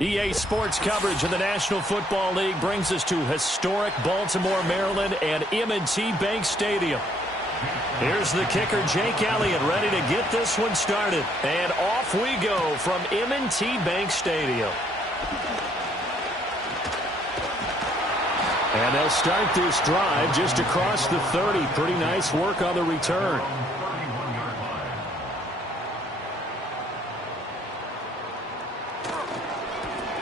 EA Sports coverage of the National Football League brings us to historic Baltimore, Maryland, and M&T Bank Stadium. Here's the kicker, Jake Elliott, ready to get this one started. And off we go from M&T Bank Stadium. And they'll start this drive just across the 30. Pretty nice work on the return.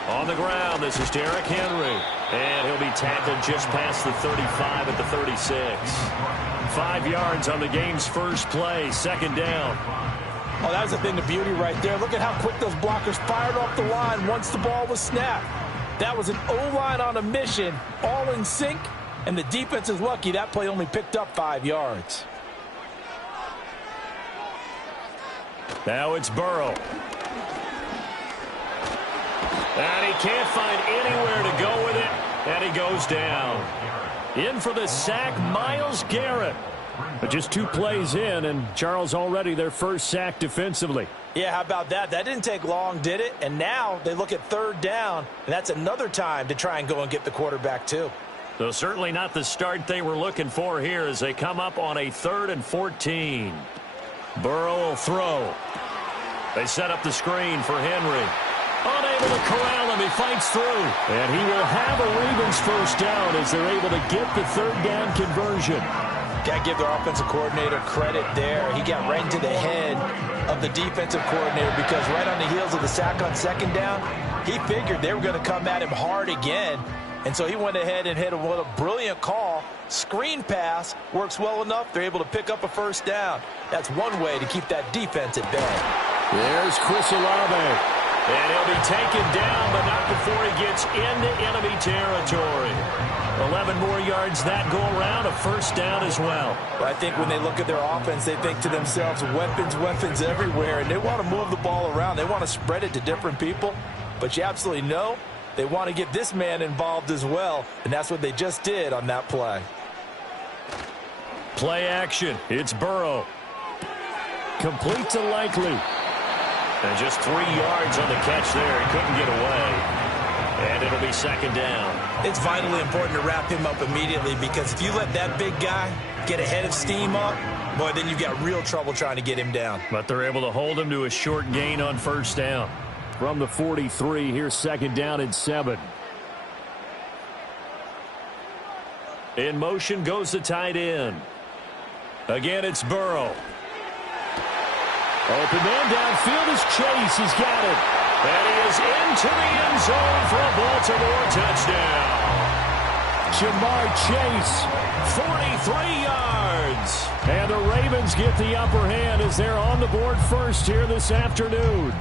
On the ground, this is Derrick Henry. And he'll be tackled just past the 35 at the 36. 5 yards on the game's first play, second down. Oh, that was a thing of beauty right there. Look at how quick those blockers fired off the line once the ball was snapped. That was an O-line on a mission, all in sync, and the defense is lucky that play only picked up 5 yards. Now it's Burrow. And he can't find anywhere to go with it, and he goes down. In for the sack, Myles Garrett. But just 2 plays in, and Charles already their first sack defensively. Yeah, how about that? That didn't take long, did it? And now they look at third down, and that's another time to try and go and get the quarterback too. So certainly not the start they were looking for here as they come up on a 3rd and 14. Burrow will throw. They set up the screen for Henry. Unable to corral him, he fights through. And he will have a Ravens first down as they're able to get the 3rd down conversion. Got to give their offensive coordinator credit there. He got right into the head of the defensive coordinator because right on the heels of the sack on 2nd down, he figured they were going to come at him hard again. And so he went ahead and hit him with a brilliant call. Screen pass works well enough. They're able to pick up a first down. That's one way to keep that defense at bay. There's Chris Olave. And he'll be taken down, but not before he gets into enemy territory. 11 more yards that go around, a first down as well. I think when they look at their offense, they think to themselves, weapons everywhere, and they want to move the ball around. They want to spread it to different people, but you absolutely know they want to get this man involved as well, and that's what they just did on that play. Play action. It's Burrow. Complete to Likely. And just 3 yards on the catch there. He couldn't get away. And it'll be 2nd down. It's vitally important to wrap him up immediately because if you let that big guy get a head of steam up, boy, then you've got real trouble trying to get him down. But they're able to hold him to a short gain on first down. From the 43, here's 2nd down and 7. In motion goes the tight end. Again, it's Burrow. Open man downfield is Chase. He's got it. And he is into the end zone for a Baltimore touchdown. Jamar Chase, 43 yards. Ravens get the upper hand as they're on the board first here this afternoon.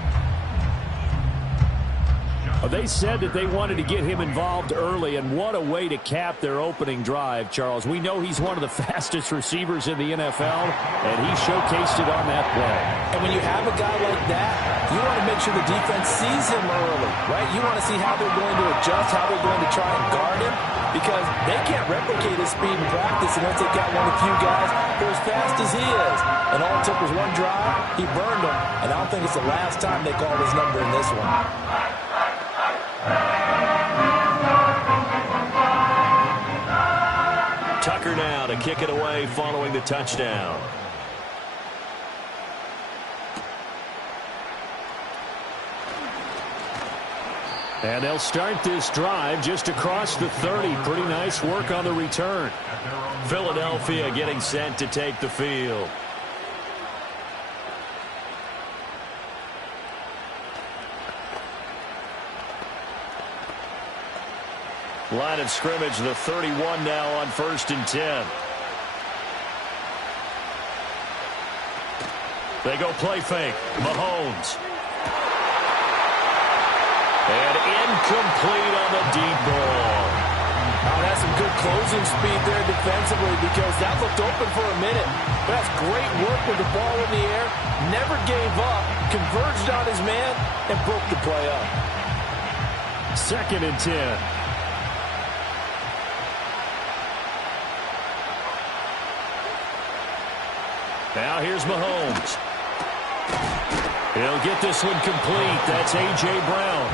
They said that they wanted to get him involved early, and what a way to cap their opening drive, Charles. We know he's one of the fastest receivers in the NFL, and he showcased it on that play. And when you have a guy like that, you want to make sure the defense sees him early, right? You want to see how they're going to adjust, how they're going to try and guard him, because they can't replicate his speed in practice unless they got one of the few guys who are as fast as he is. And all it took was one drive, he burned them, and I don't think it's the last time they called his number in this one. Tucker now to kick it away following the touchdown. And they'll start this drive just across the 30. Pretty nice work on the return. Philadelphia getting set to take the field. Line of scrimmage, the 31 now on 1st and 10. They go play fake. Mahomes. And incomplete on the deep ball. Oh, that's some good closing speed there defensively, because that looked open for a minute. But that's great work with the ball in the air. Never gave up. Converged on his man and broke the play up. 2nd and 10. Now here's Mahomes. He'll get this one complete. That's A.J. Brown.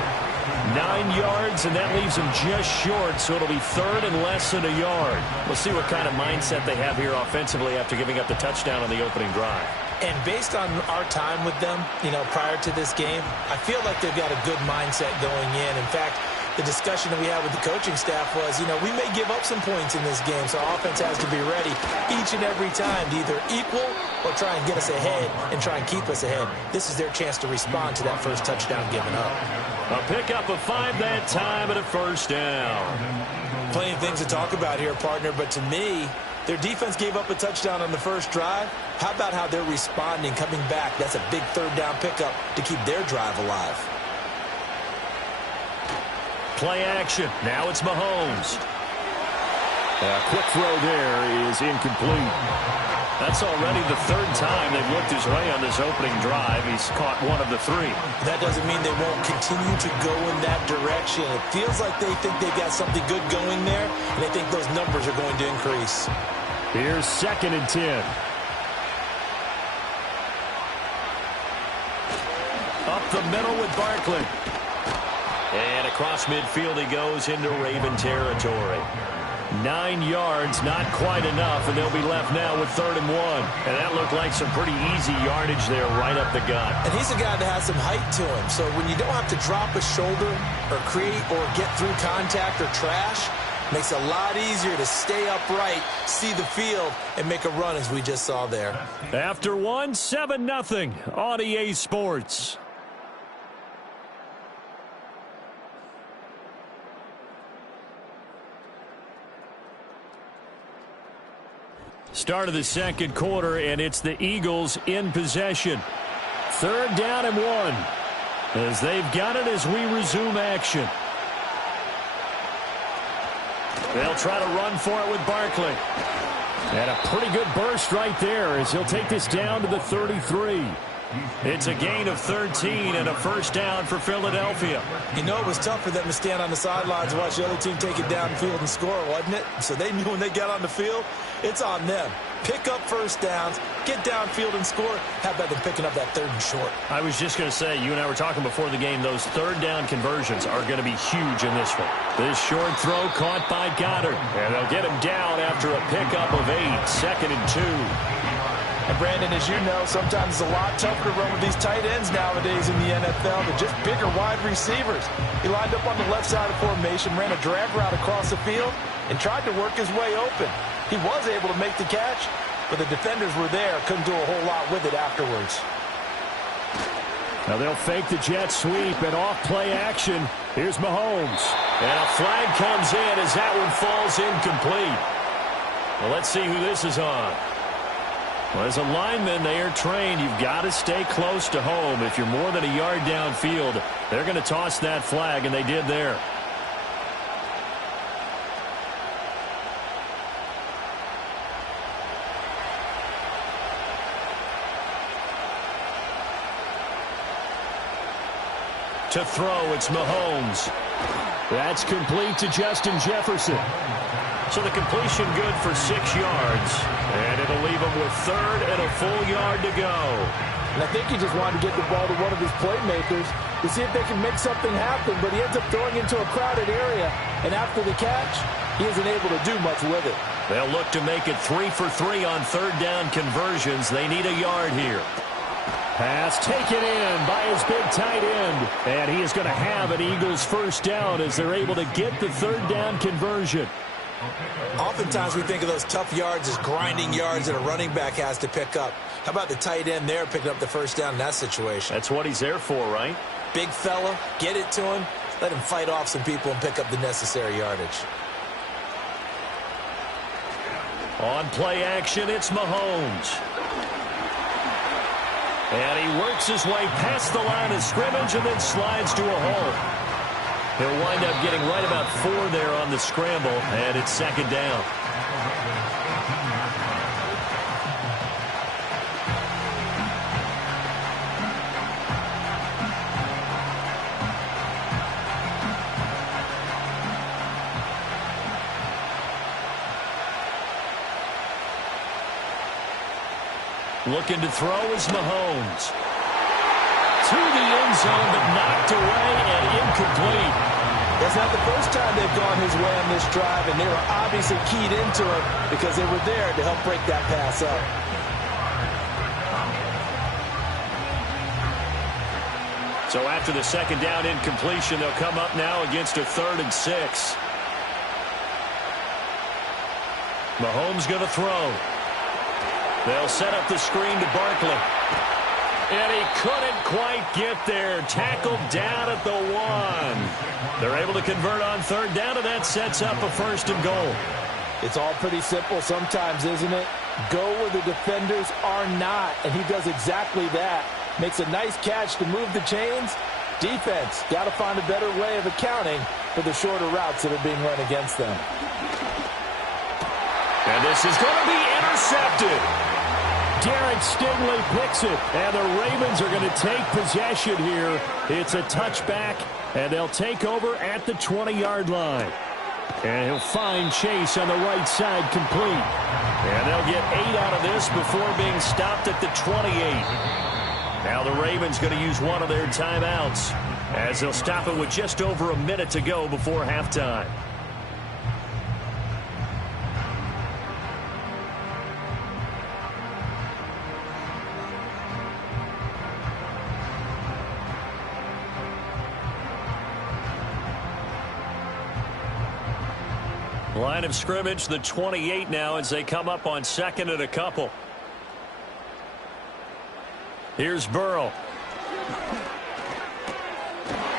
9 yards, and that leaves him just short, so it'll be 3rd and less than a yard. We'll see what kind of mindset they have here offensively after giving up the touchdown on the opening drive. And based on our time with them, prior to this game, I feel like they've got a good mindset going in. In fact, the discussion that we had with the coaching staff was, we may give up some points in this game, so our offense has to be ready each and every time to either equal or try and get us ahead and try and keep us ahead. This is their chance to respond to that first touchdown given up. A pickup of 5 that time and a 1st down. Plenty of things to talk about here, partner, but to me, their defense gave up a touchdown on the first drive. How about how they're responding, coming back? That's a big 3rd down pickup to keep their drive alive. Play action. Now it's Mahomes. A quick throw there is incomplete. That's already the 3rd time they've looked his way on this opening drive. He's caught 1 of the 3. That doesn't mean they won't continue to go in that direction. It feels like they think they've got something good going there, and they think those numbers are going to increase. Here's 2nd and 10. Up the middle with Barkley. And across midfield he goes into Raven territory. 9 yards, not quite enough, and they'll be left now with 3rd and 1. And that looked like some pretty easy yardage there right up the gut. And he's a guy that has some height to him, so when you don't have to drop a shoulder or create or get through contact or trash, makes it a lot easier to stay upright, see the field, and make a run as we just saw there. After 1, 7-0 on EA Sports. Start of the 2nd quarter, and it's the Eagles in possession. 3rd down and 1 as they've got it as we resume action. They'll try to run for it with Barkley. And a pretty good burst right there as he'll take this down to the 33. It's a gain of 13 and a 1st down for Philadelphia. It was tough for them to stand on the sidelines and watch the other team take it downfield and score, wasn't it? So they knew when they got on the field, it's on them. Pick up 1st downs, get downfield and score. How about them picking up that 3rd and short? I was just going to say, you and I were talking before the game, those 3rd down conversions are going to be huge in this one. This short throw caught by Goddard. And they'll get him down after a pickup of 8, 2nd and 2. And Brandon, as you know, sometimes it's a lot tougher to run with these tight ends nowadays in the NFL than just bigger wide receivers. He lined up on the left side of formation, ran a drag route across the field, and tried to work his way open. He was able to make the catch, but the defenders were there, couldn't do a whole lot with it afterwards. Now they'll fake the jet sweep and off play action. Here's Mahomes. And a flag comes in as that one falls incomplete. Well, let's see who this is on. Well, as a lineman, they are trained. You've got to stay close to home. If you're more than a yard downfield, they're going to toss that flag, and they did there. To throw, it's Mahomes. That's complete to Justin Jefferson. So the completion good for 6 yards. And it'll leave him with 3rd and a full yard to go. And I think he just wanted to get the ball to one of his playmakers to see if they can make something happen. But he ends up throwing into a crowded area. And after the catch, he isn't able to do much with it. They'll look to make it 3 for 3 on 3rd down conversions. They need a yard here. Pass taken in by his big tight end. And he is going to have an Eagles first down as they're able to get the 3rd down conversion. Oftentimes we think of those tough yards as grinding yards that a running back has to pick up. How about the tight end there picking up the first down in that situation? That's what he's there for, right? Big fella, get it to him, let him fight off some people and pick up the necessary yardage. On play action, it's Mahomes. And he works his way past the line of scrimmage and then slides to a hole. He'll wind up getting right about 4 there on the scramble, and it's 2nd down. Looking to throw is Mahomes. To the end zone, but knocked away and incomplete. That's not the first time they've gone his way on this drive, and they were obviously keyed into it because they were there to help break that pass up. So after the 2nd down incompletion, they'll come up now against a 3rd and 6. Mahomes going to throw. They'll set up the screen to Barkley. And he couldn't quite get there. Tackled down at the 1. They're able to convert on 3rd down, and that sets up a 1st and goal. It's all pretty simple sometimes, isn't it? Go where the defenders are not, and he does exactly that. Makes a nice catch to move the chains. Defense, got to find a better way of accounting for the shorter routes that are being run against them. And this is going to be intercepted. Derek Stingley picks it, and the Ravens are going to take possession here. It's a touchback, and they'll take over at the 20-yard line. And he'll find Chase on the right side complete. And they'll get 8 out of this before being stopped at the 28. Now the Ravens going to use one of their timeouts as they'll stop it with just over a minute to go before halftime. Line of scrimmage, the 28 now as they come up on 2nd and a couple. Here's Burrow.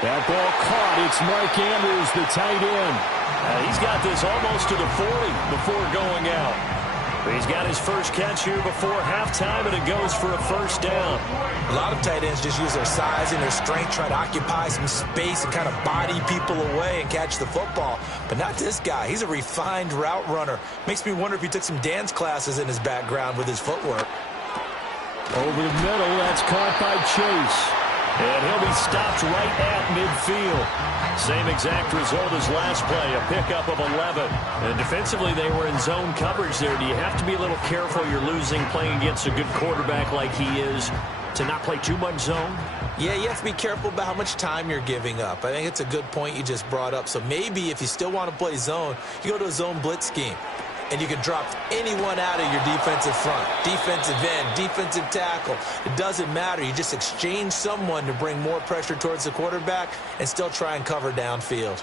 That ball caught. It's Mark Andrews, the tight end. He's got this almost to the 40 before going out. He's got his first catch here before halftime, and it goes for a 1st down. A lot of tight ends just use their size and their strength, try to occupy some space and kind of body people away and catch the football. But not this guy. He's a refined route runner. Makes me wonder if he took some dance classes in his background with his footwork. Over the middle, that's caught by Chase. And he'll be stopped right at midfield. Same exact result as last play, a pickup of 11. And defensively, they were in zone coverage there. Do you have to be a little careful? You're losing playing against a good quarterback like he is to not play too much zone? Yeah, you have to be careful about how much time you're giving up. I think it's a good point you just brought up. So maybe if you still want to play zone, you go to a zone blitz scheme. And you can drop anyone out of your defensive front, defensive end, defensive tackle. It doesn't matter. You just exchange someone to bring more pressure towards the quarterback and still try and cover downfield.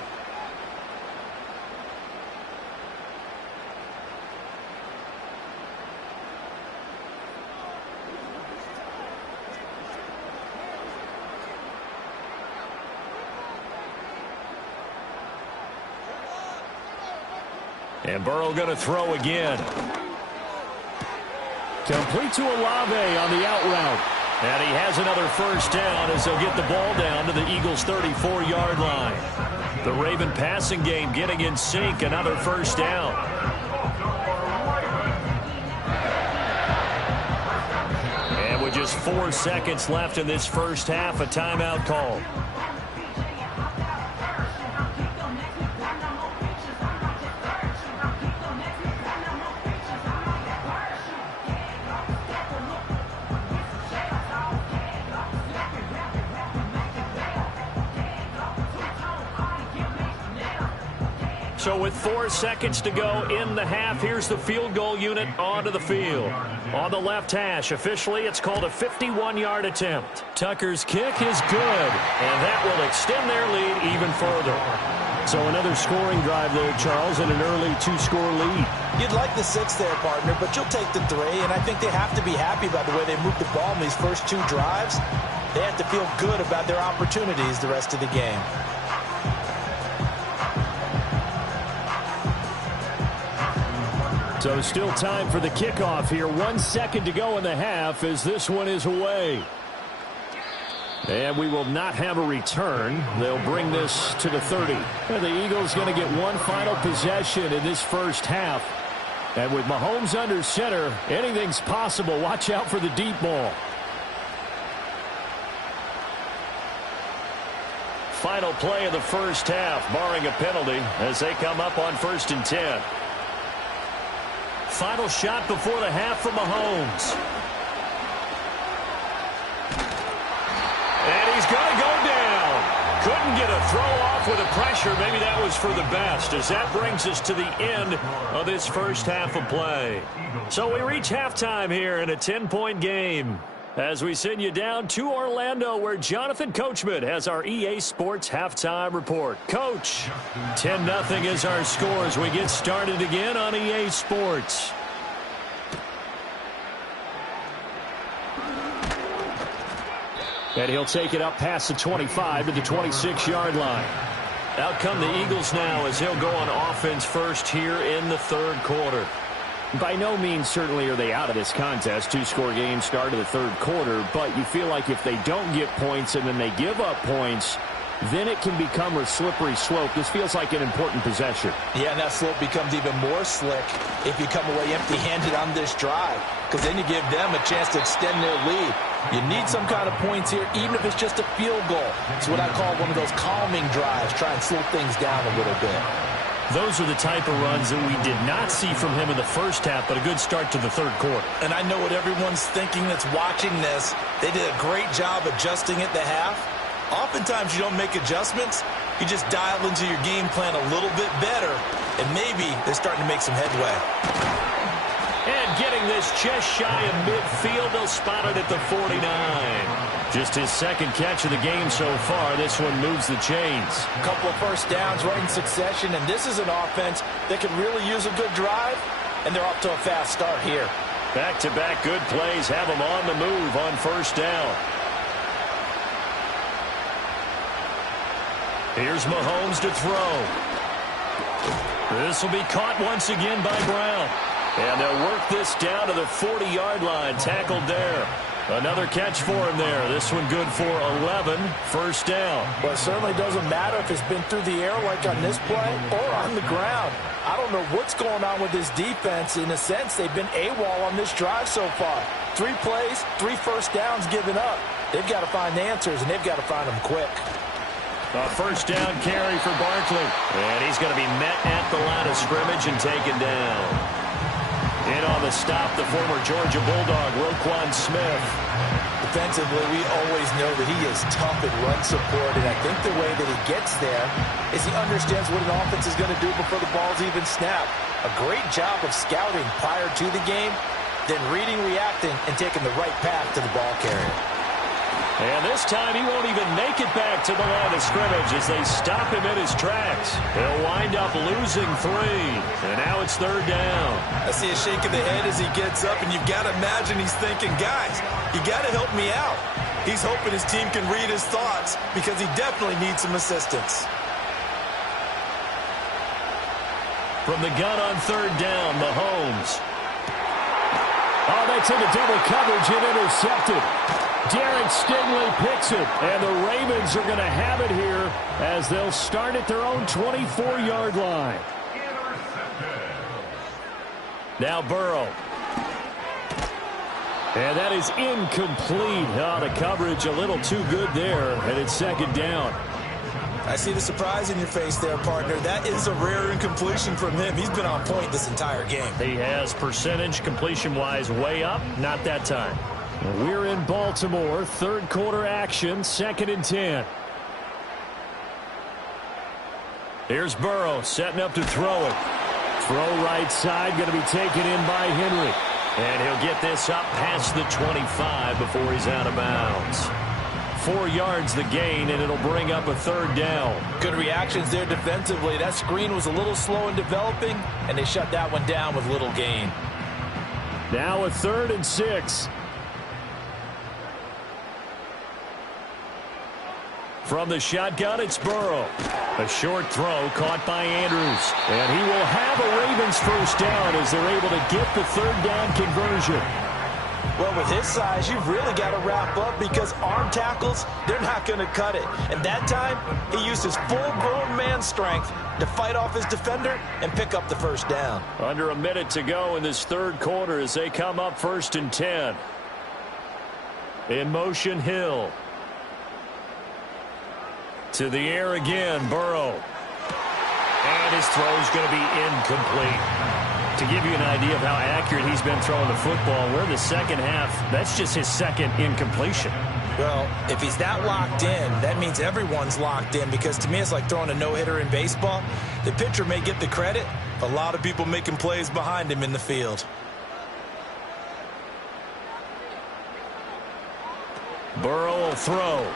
And Burrow going to throw again. Complete to Olave on the out route. And he has another first down as they'll get the ball down to the Eagles' 34-yard line. The Raven passing game getting in sync, another first down. And with just 4 seconds left in this first half, a timeout call. So with 4 seconds to go in the half, here's the field goal unit onto the field. On the left hash, officially it's called a 51-yard attempt. Tucker's kick is good, and that will extend their lead even further. So another scoring drive there, Charles, and an early 2-score lead. You'd like the 6 there, partner, but you'll take the 3, and I think they have to be happy about the way they moved the ball in these first 2 drives. They have to feel good about their opportunities the rest of the game. So still time for the kickoff here. 1 second to go in the half as this one is away. And we will not have a return. They'll bring this to the 30. And the Eagles going to get one final possession in this first half. And with Mahomes under center, anything's possible. Watch out for the deep ball. Final play of the first half, barring a penalty, as they come up on 1st and 10. Final shot before the half for Mahomes. And he's going to go down. Couldn't get a throw off with the pressure. Maybe that was for the best, as that brings us to the end of this first half of play. So we reach halftime here in a 10-point game, as we send you down to Orlando, where Jonathan Coachman has our EA Sports halftime report. Coach, 10-0 is our score as we get started again on EA Sports. And he'll take it up past the 25 to the 26-yard line. Out come the Eagles now as they'll go on offense first here in the 3rd quarter. By no means certainly are they out of this contest. 2-score game start of the 3rd quarter, but you feel like if they don't get points and then they give up points, then it can become a slippery slope. This feels like an important possession. Yeah, and that slope becomes even more slick if you come away empty-handed on this drive, because then you give them a chance to extend their lead. You need some kind of points here, even if it's just a field goal. It's what I call one of those calming drives. Try and slow things down a little bit. Those are the type of runs that we did not see from him in the first half, but a good start to the 3rd quarter. And I know what everyone's thinking that's watching this. They did a great job adjusting at the half. Oftentimes you don't make adjustments. You just dial into your game plan a little bit better, and maybe they're starting to make some headway. And getting this just shy of midfield, they'll spot it at the 49. Just his 2nd catch of the game so far. This one moves the chains. A couple of first downs right in succession, and this is an offense that could really use a good drive, and they're off to a fast start here. Back-to-back good plays have them on the move on 1st down. Here's Mahomes to throw. This will be caught once again by Brown. And they'll work this down to the 40-yard line. Tackled there. Another catch for him there. This one good for 11. First down. Well, it certainly doesn't matter if it's been through the air like on this play or on the ground. I don't know what's going on with this defense. In a sense, they've been AWOL on this drive so far. 3 plays, 3 first downs given up. They've got to find answers, and they've got to find them quick. A first down carry for Barkley. And he's going to be met at the line of scrimmage and taken down. In on the stop, the former Georgia Bulldog, Roquan Smith. Defensively, we always know that he is tough in run support, and I think the way that he gets there is he understands what an offense is going to do before the ball's even snapped. A great job of scouting prior to the game, then reading, reacting, and taking the right path to the ball carrier. And this time he won't even make it back to the line of scrimmage as they stop him in his tracks. He'll wind up losing 3. And now it's 3rd down. I see a shake of the head as he gets up, and you've got to imagine he's thinking, guys, you got to help me out. He's hoping his team can read his thoughts because he definitely needs some assistance. From the gun on 3rd down, Mahomes. On that's into double coverage and intercepted. Derek Stingley picks it, and the Ravens are going to have it here as they'll start at their own 24-yard line. Now Burrow. And that is incomplete. Oh, the coverage a little too good there, and it's second down. I see the surprise in your face there, partner. That is a rare incompletion from him. He's been on point this entire game. He has percentage completion-wise way up. Not that time. We're in Baltimore. Third quarter action. 2nd and 10. Here's Burrow setting up to throw it. Throw right side, going to be taken in by Henry. And he'll get this up past the 25 before he's out of bounds. 4 yards the gain, and it'll bring up a third down. Good reactions there defensively. That screen was a little slow in developing, and they shut that one down with little gain. Now a 3rd and 6. From the shotgun, it's Burrow. A short throw caught by Andrews. And he will have a Ravens first down as they're able to get the third down conversion. Well, with his size, you've really got to wrap up because arm tackles, they're not going to cut it. And that time, he used his full-grown man strength to fight off his defender and pick up the first down. Under a minute to go in this third quarter as they come up 1st and 10. In motion, Hill. To the air again, Burrow. And his throw's going to be incomplete. To give you an idea of how accurate he's been throwing the football, we're in the second half. That's just his second incompletion. Well, if he's that locked in, that means everyone's locked in because to me it's like throwing a no-hitter in baseball. The pitcher may get the credit, a lot of people making plays behind him in the field. Burrow will throw.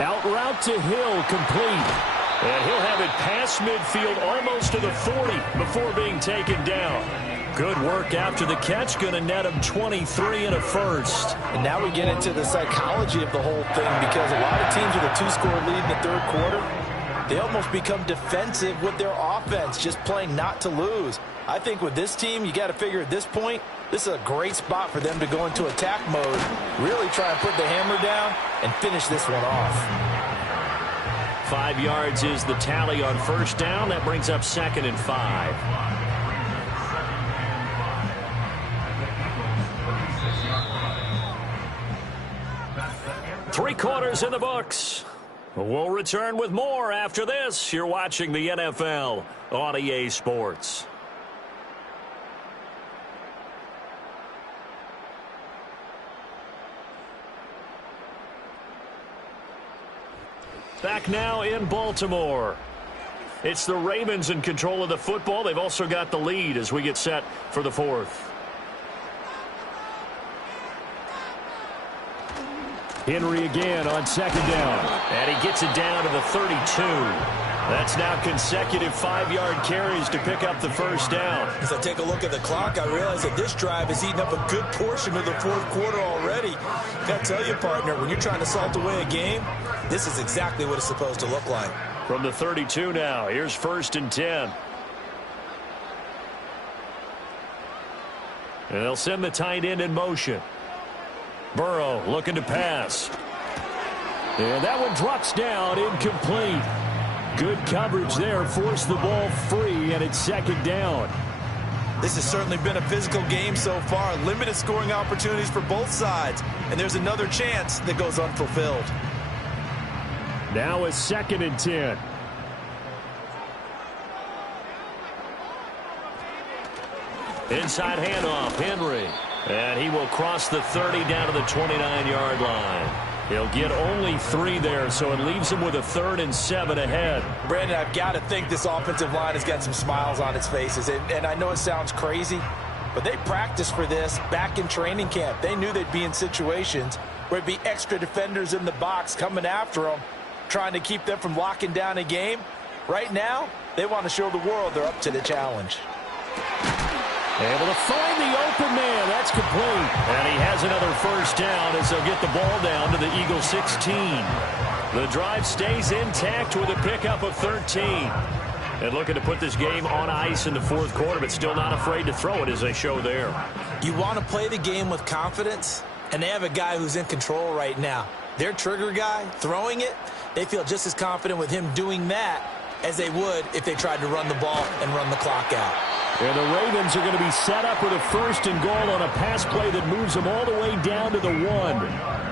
Out route to Hill, complete. And he'll have it past midfield almost to the 40 before being taken down. Good work after the catch. Going to net him 23 and a first. And now we get into the psychology of the whole thing because a lot of teams with a 2-score lead in the third quarter, they almost become defensive with their offense, just playing not to lose. I think with this team, you got to figure at this point, this is a great spot for them to go into attack mode, really try and put the hammer down and finish this one off. 5 yards is the tally on first down. That brings up 2nd and 5. Three quarters in the books. We'll return with more after this. You're watching the NFL on EA Sports. Back now in Baltimore. It's the Ravens in control of the football. They've also got the lead as we get set for the fourth. Henry again on 2nd down. And he gets it down to the 32. That's now consecutive 5-yard carries to pick up the first down. As I take a look at the clock, I realize that this drive has eaten up a good portion of the fourth quarter already. Got to tell you, partner, when you're trying to salt away a game, this is exactly what it's supposed to look like. From the 32 now, here's 1st and 10. And they'll send the tight end in motion. Burrow looking to pass. And that one drops down, incomplete. Good coverage there, forced the ball free, and it's 2nd down. This has certainly been a physical game so far. Limited scoring opportunities for both sides. And there's another chance that goes unfulfilled. Now a 2nd and 10. Inside handoff, Henry. And he will cross the 30 down to the 29-yard line. He'll get only 3 there, so it leaves him with a 3rd and 7 ahead. Brandon, I've got to think this offensive line has got some smiles on its faces. And I know it sounds crazy, but they practiced for this back in training camp. They knew they'd be in situations where it'd be extra defenders in the box coming after them, trying to keep them from locking down a game. Right now, they want to show the world they're up to the challenge. Able to find the open man. That's complete. And he has another first down as they'll get the ball down to the Eagle 16. The drive stays intact with a pickup of 13. And looking to put this game on ice in the fourth quarter, but still not afraid to throw it as they show there. You want to play the game with confidence, and they have a guy who's in control right now. Their trigger guy, throwing it, they feel just as confident with him doing that as they would if they tried to run the ball and run the clock out. And the Ravens are going to be set up with a 1st and goal on a pass play that moves them all the way down to the 1.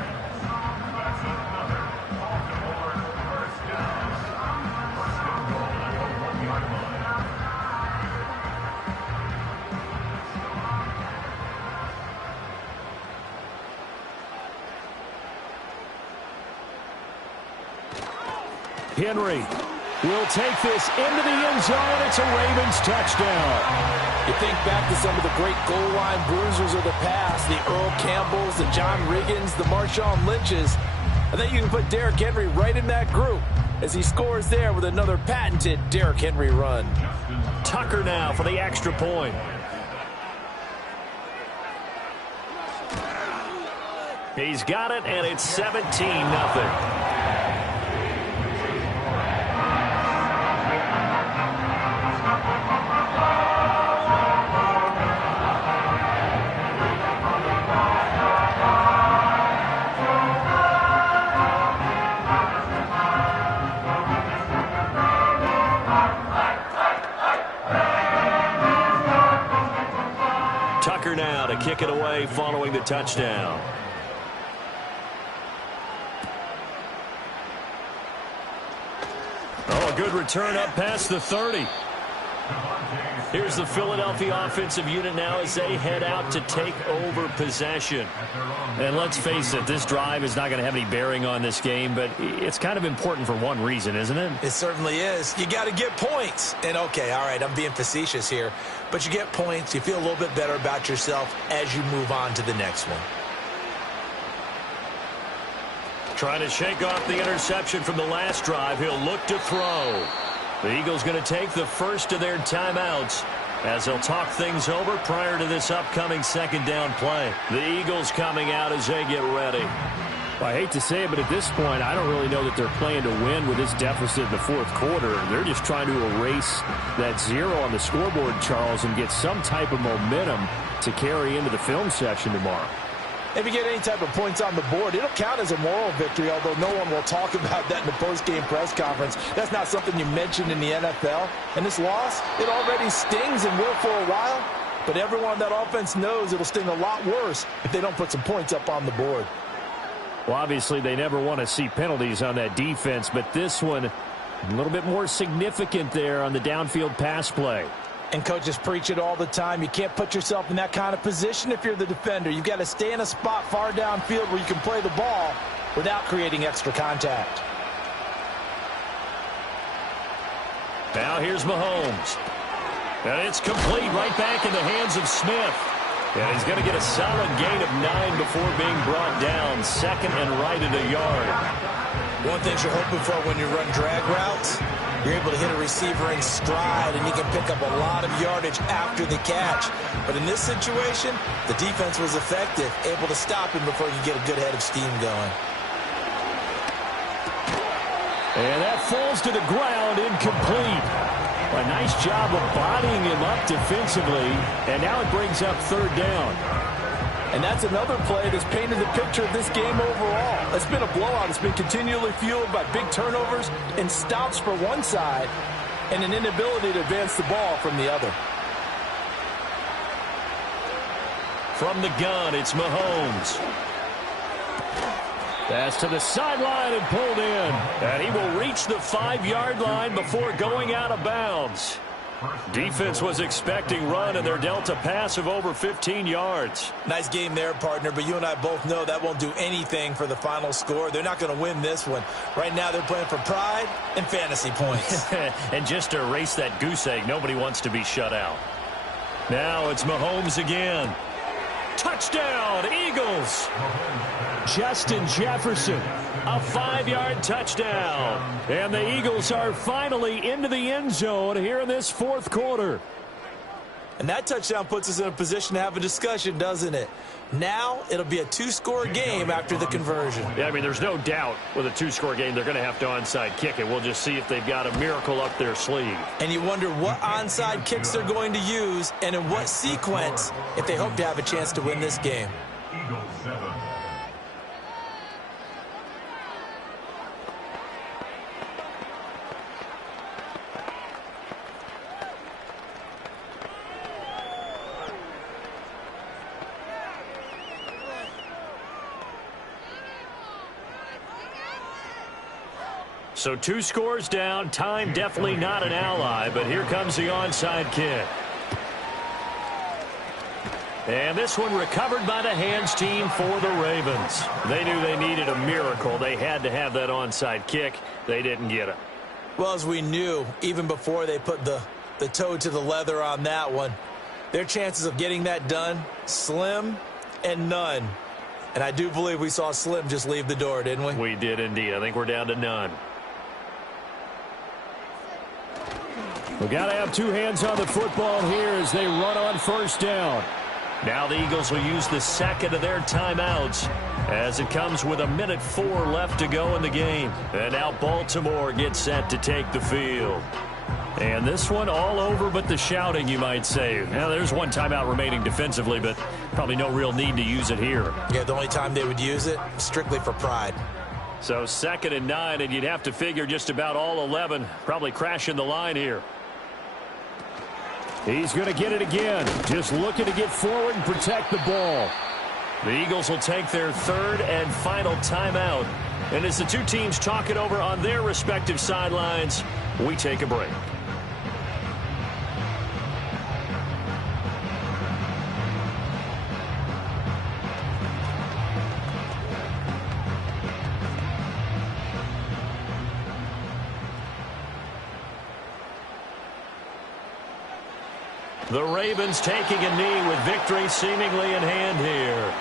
Henry will take this into the end zone. It's a Ravens touchdown. You think back to some of the great goal line bruisers of the past, the Earl Campbells, the John Riggins, the Marshawn Lynches. I think you can put Derrick Henry right in that group as he scores there with another patented Derrick Henry run. Tucker now for the extra point. He's got it, and it's 17-0. Tucker now to kick it away following the touchdown. Oh, a good return up past the 30. Here's the Philadelphia offensive unit now as they head out to take over possession. And let's face it, this drive is not going to have any bearing on this game, but it's kind of important for one reason, isn't it? It certainly is. You got to get points. And okay, all right, I'm being facetious here, but you get points, you feel a little bit better about yourself as you move on to the next one. Trying to shake off the interception from the last drive. He'll look to throw. The Eagles going to take the first of their timeouts as they'll talk things over prior to this upcoming 2nd down play. The Eagles coming out as they get ready. Well, I hate to say it, but at this point, I don't really know that they're playing to win with this deficit in the fourth quarter. They're just trying to erase that 0 on the scoreboard, Charles, and get some type of momentum to carry into the film session tomorrow. If you get any type of points on the board, it'll count as a moral victory, although no one will talk about that in the post-game press conference. That's not something you mentioned in the NFL. And this loss, it already stings and will for a while, but everyone on that offense knows it'll sting a lot worse if they don't put some points up on the board. Well, obviously, they never want to see penalties on that defense, but this one, a little bit more significant there on the downfield pass play. And coaches preach it all the time. You can't put yourself in that kind of position if you're the defender. You've got to stay in a spot far downfield where you can play the ball without creating extra contact. Now here's Mahomes. And it's complete right back in the hands of Smith. And he's going to get a solid gain of 9 before being brought down. 2nd and right at a yard. One thing you're hoping for when you run drag routes, you're able to hit a receiver in stride, and you can pick up a lot of yardage after the catch. But in this situation, the defense was effective, able to stop him before you get a good head of steam going. And that falls to the ground, incomplete. A nice job of bodying him up defensively, and now it brings up 3rd down. And that's another play that's painted the picture of this game overall. It's been a blowout. It's been continually fueled by big turnovers and stops for one side and an inability to advance the ball from the other. From the gun, it's Mahomes. That's to the sideline and pulled in. And he will reach the 5-yard line before going out of bounds. Defense was expecting run, and they're dealt a pass of over 15 yards. Nice game there, partner, but you and I both know that won't do anything for the final score. They're not going to win this one. Right now they're playing for pride and fantasy points. And just to erase that goose egg, nobody wants to be shut out. Now it's Mahomes again. Touchdown, Eagles! Justin Jefferson. A 5-yard touchdown. And the Eagles are finally into the end zone here in this fourth quarter. And that touchdown puts us in a position to have a discussion, doesn't it? Now it'll be a two-score game after the conversion. Yeah, I mean, there's no doubt with a two-score game they're going to have to onside kick it. We'll just see if they've got a miracle up their sleeve. And you wonder what onside kicks they're going to use and in what sequence if they hope to have a chance to win this game. Eagles 7. So 2 scores down. Time definitely not an ally, but here comes the onside kick. And this one recovered by the hands team for the Ravens. They knew they needed a miracle. They had to have that onside kick. They didn't get it. Well, as we knew, even before they put the toe to the leather on that one, their chances of getting that done, slim and none. And I do believe we saw Slim just leave the door, didn't we? We did indeed. I think we're down to none. We've got to have 2 hands on the football here as they run on first down. Now the Eagles will use the second of their timeouts as it comes with 1:04 left to go in the game. And now Baltimore gets set to take the field. And this one all over but the shouting, you might say. Now, there's 1 timeout remaining defensively, but probably no real need to use it here. Yeah, the only time they would use it, strictly for pride. So 2nd and 9, and you'd have to figure just about all 11 probably crashing the line here. He's going to get it again. Just looking to get forward and protect the ball. The Eagles will take their 3rd and final timeout. And as the 2 teams talk it over on their respective sidelines, we take a break. The Ravens taking a knee with victory seemingly in hand here.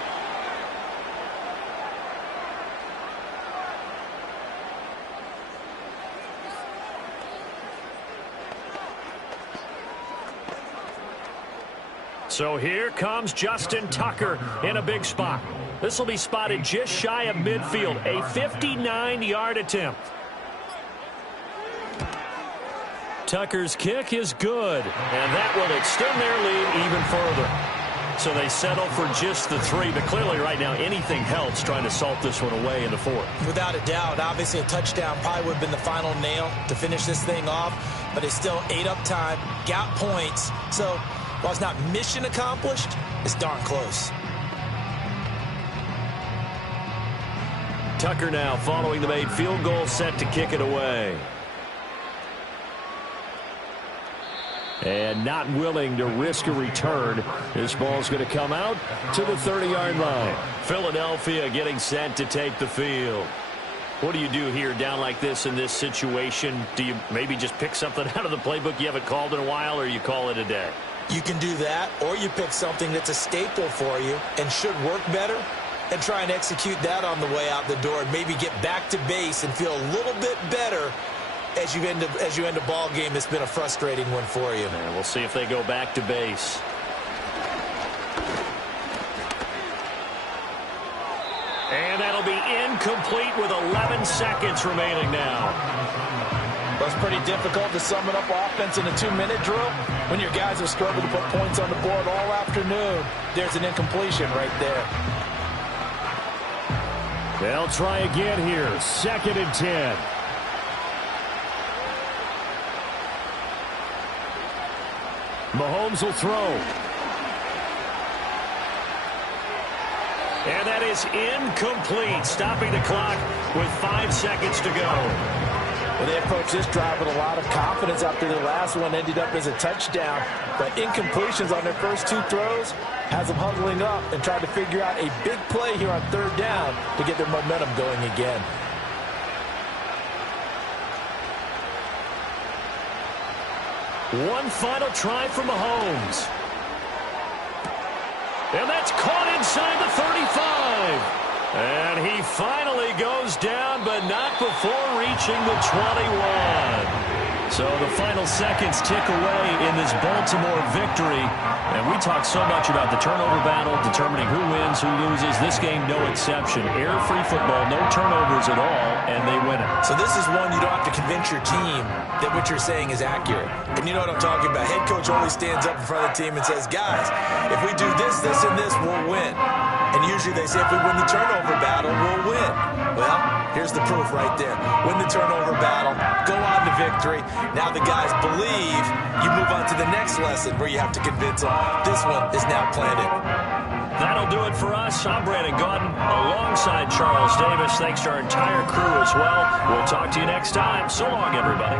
So here comes Justin Tucker in a big spot. This will be spotted just shy of midfield, a 59-yard attempt. Tucker's kick is good, and that will extend their lead even further. So they settle for just the 3, but clearly right now anything helps trying to salt this one away in the 4th. Without a doubt, obviously a touchdown probably would have been the final nail to finish this thing off, but it's still ate up time, got points. So while it's not mission accomplished, it's darn close. Tucker now following the made field goal, set to kick it away. And not willing to risk a return. This ball's going to come out to the 30-yard line. Philadelphia getting set to take the field. What do you do here down like this in this situation? Do you maybe just pick something out of the playbook you haven't called in a while, or you call it a day? You can do that, or you pick something that's a staple for you and should work better and try and execute that on the way out the door and maybe get back to base and feel a little bit better as you end a ball game that's been a frustrating one for you. And we'll see if they go back to base. And that'll be incomplete with 11 seconds remaining now. Well, it's pretty difficult to sum it up offense in a 2-minute drill when your guys have struggled to put points on the board all afternoon. There's an incompletion right there. They'll try again here. 2nd and 10. Mahomes will throw. And that is incomplete, stopping the clock with 5 seconds to go. Well, they approached this drive with a lot of confidence after their last one ended up as a touchdown. But incompletions on their first 2 throws has them huddling up and trying to figure out a big play here on 3rd down to get their momentum going again. One final try for Mahomes. And that's caught inside the 35. And he finally goes down, but not before reaching the 21. So the final seconds tick away in this Baltimore victory. And we talk so much about the turnover battle, determining who wins, who loses. This game, no exception. Error-free football, no turnovers at all, and they win it. So this is one you don't have to convince your team that what you're saying is accurate. And you know what I'm talking about. Head coach always stands up in front of the team and says, guys, if we do this, this, and this, we'll win. And usually they say if we win the turnover battle, we'll win. Well, here's the proof right there. Win the turnover battle, go on to victory. Now the guys believe. You move on to the next lesson where you have to convince them this one is now planted. That'll do it for us. I'm Brandon Gaudin alongside Charles Davis. Thanks to our entire crew as well. We'll talk to you next time. So long, everybody.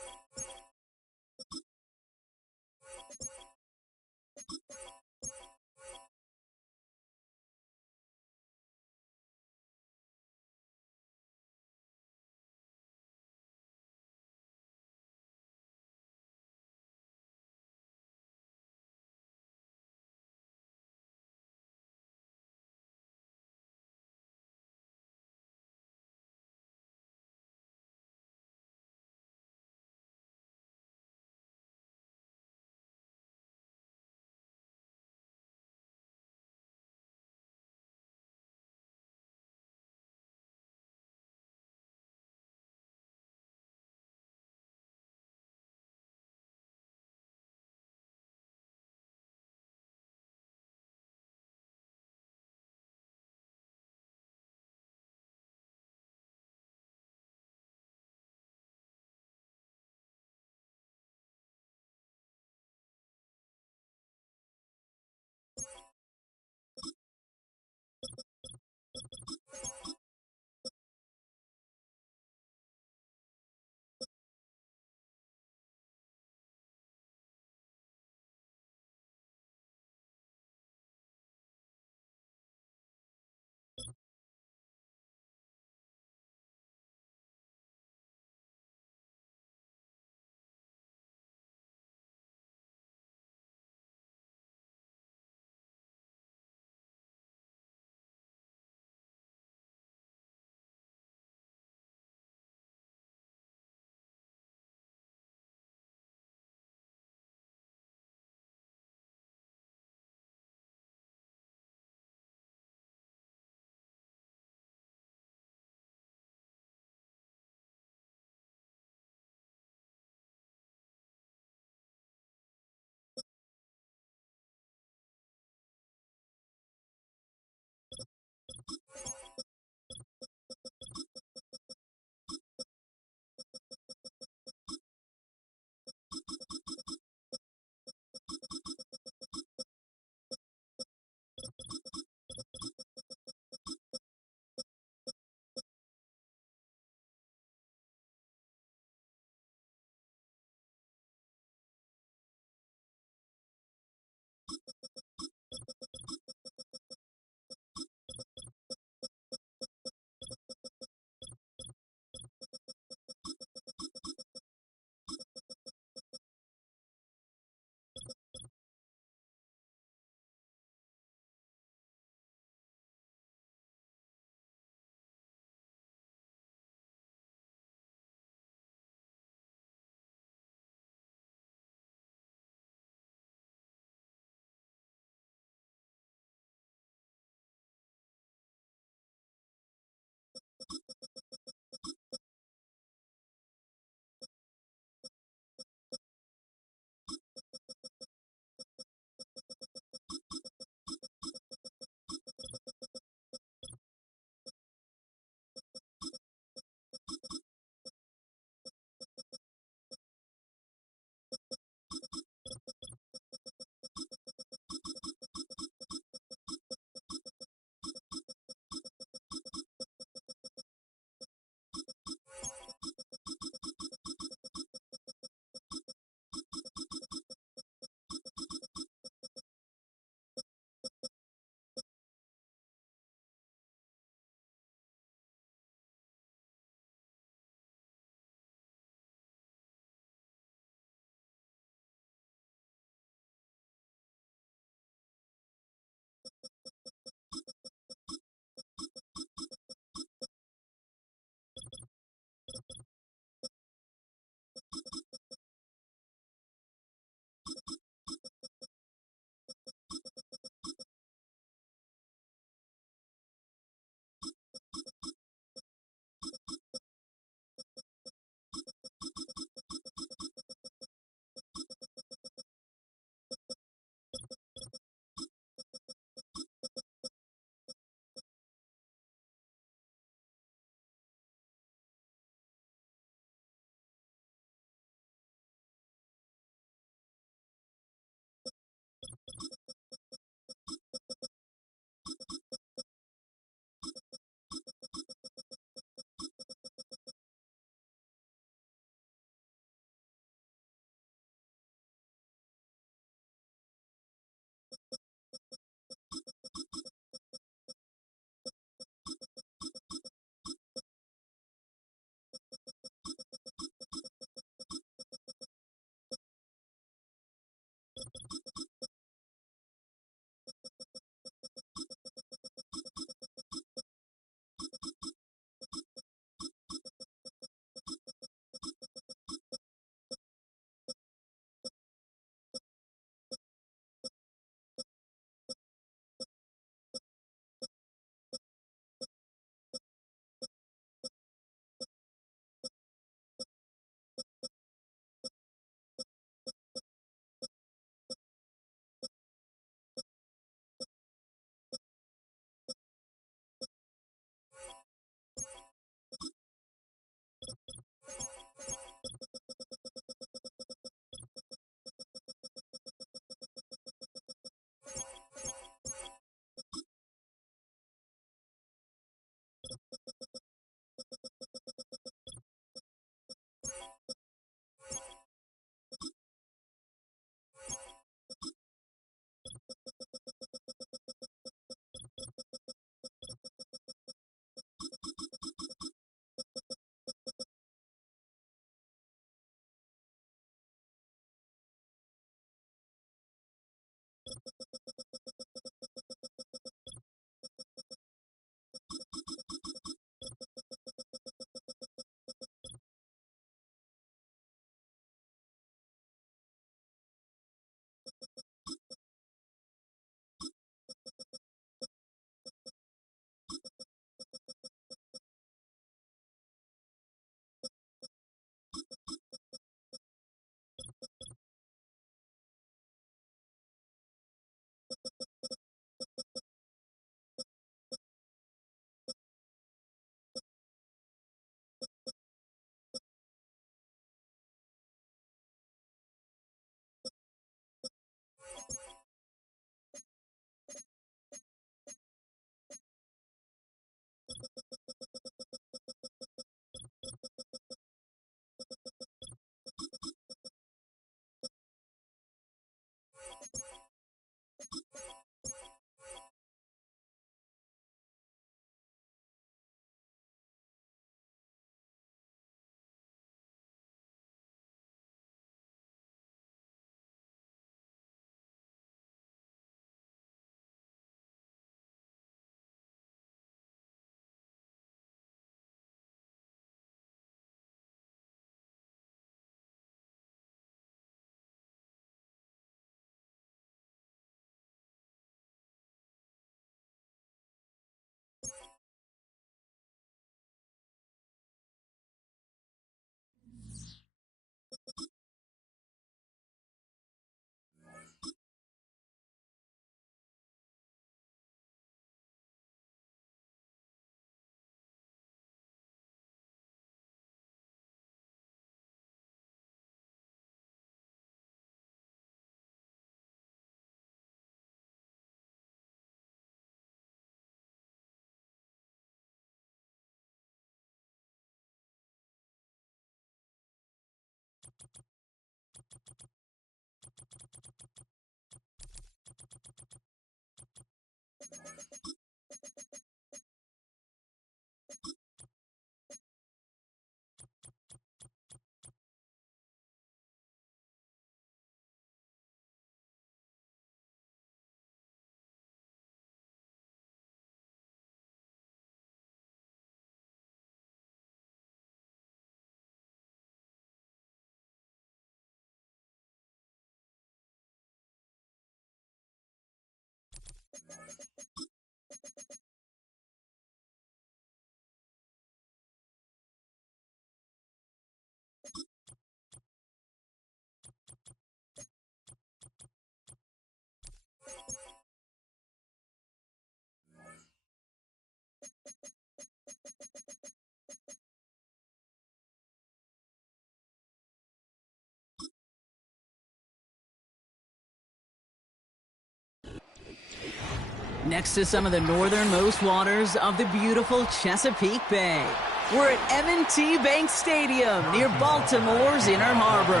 Next to some of the northernmost waters of the beautiful Chesapeake Bay, we're at M&T Bank Stadium near Baltimore's Inner Harbor.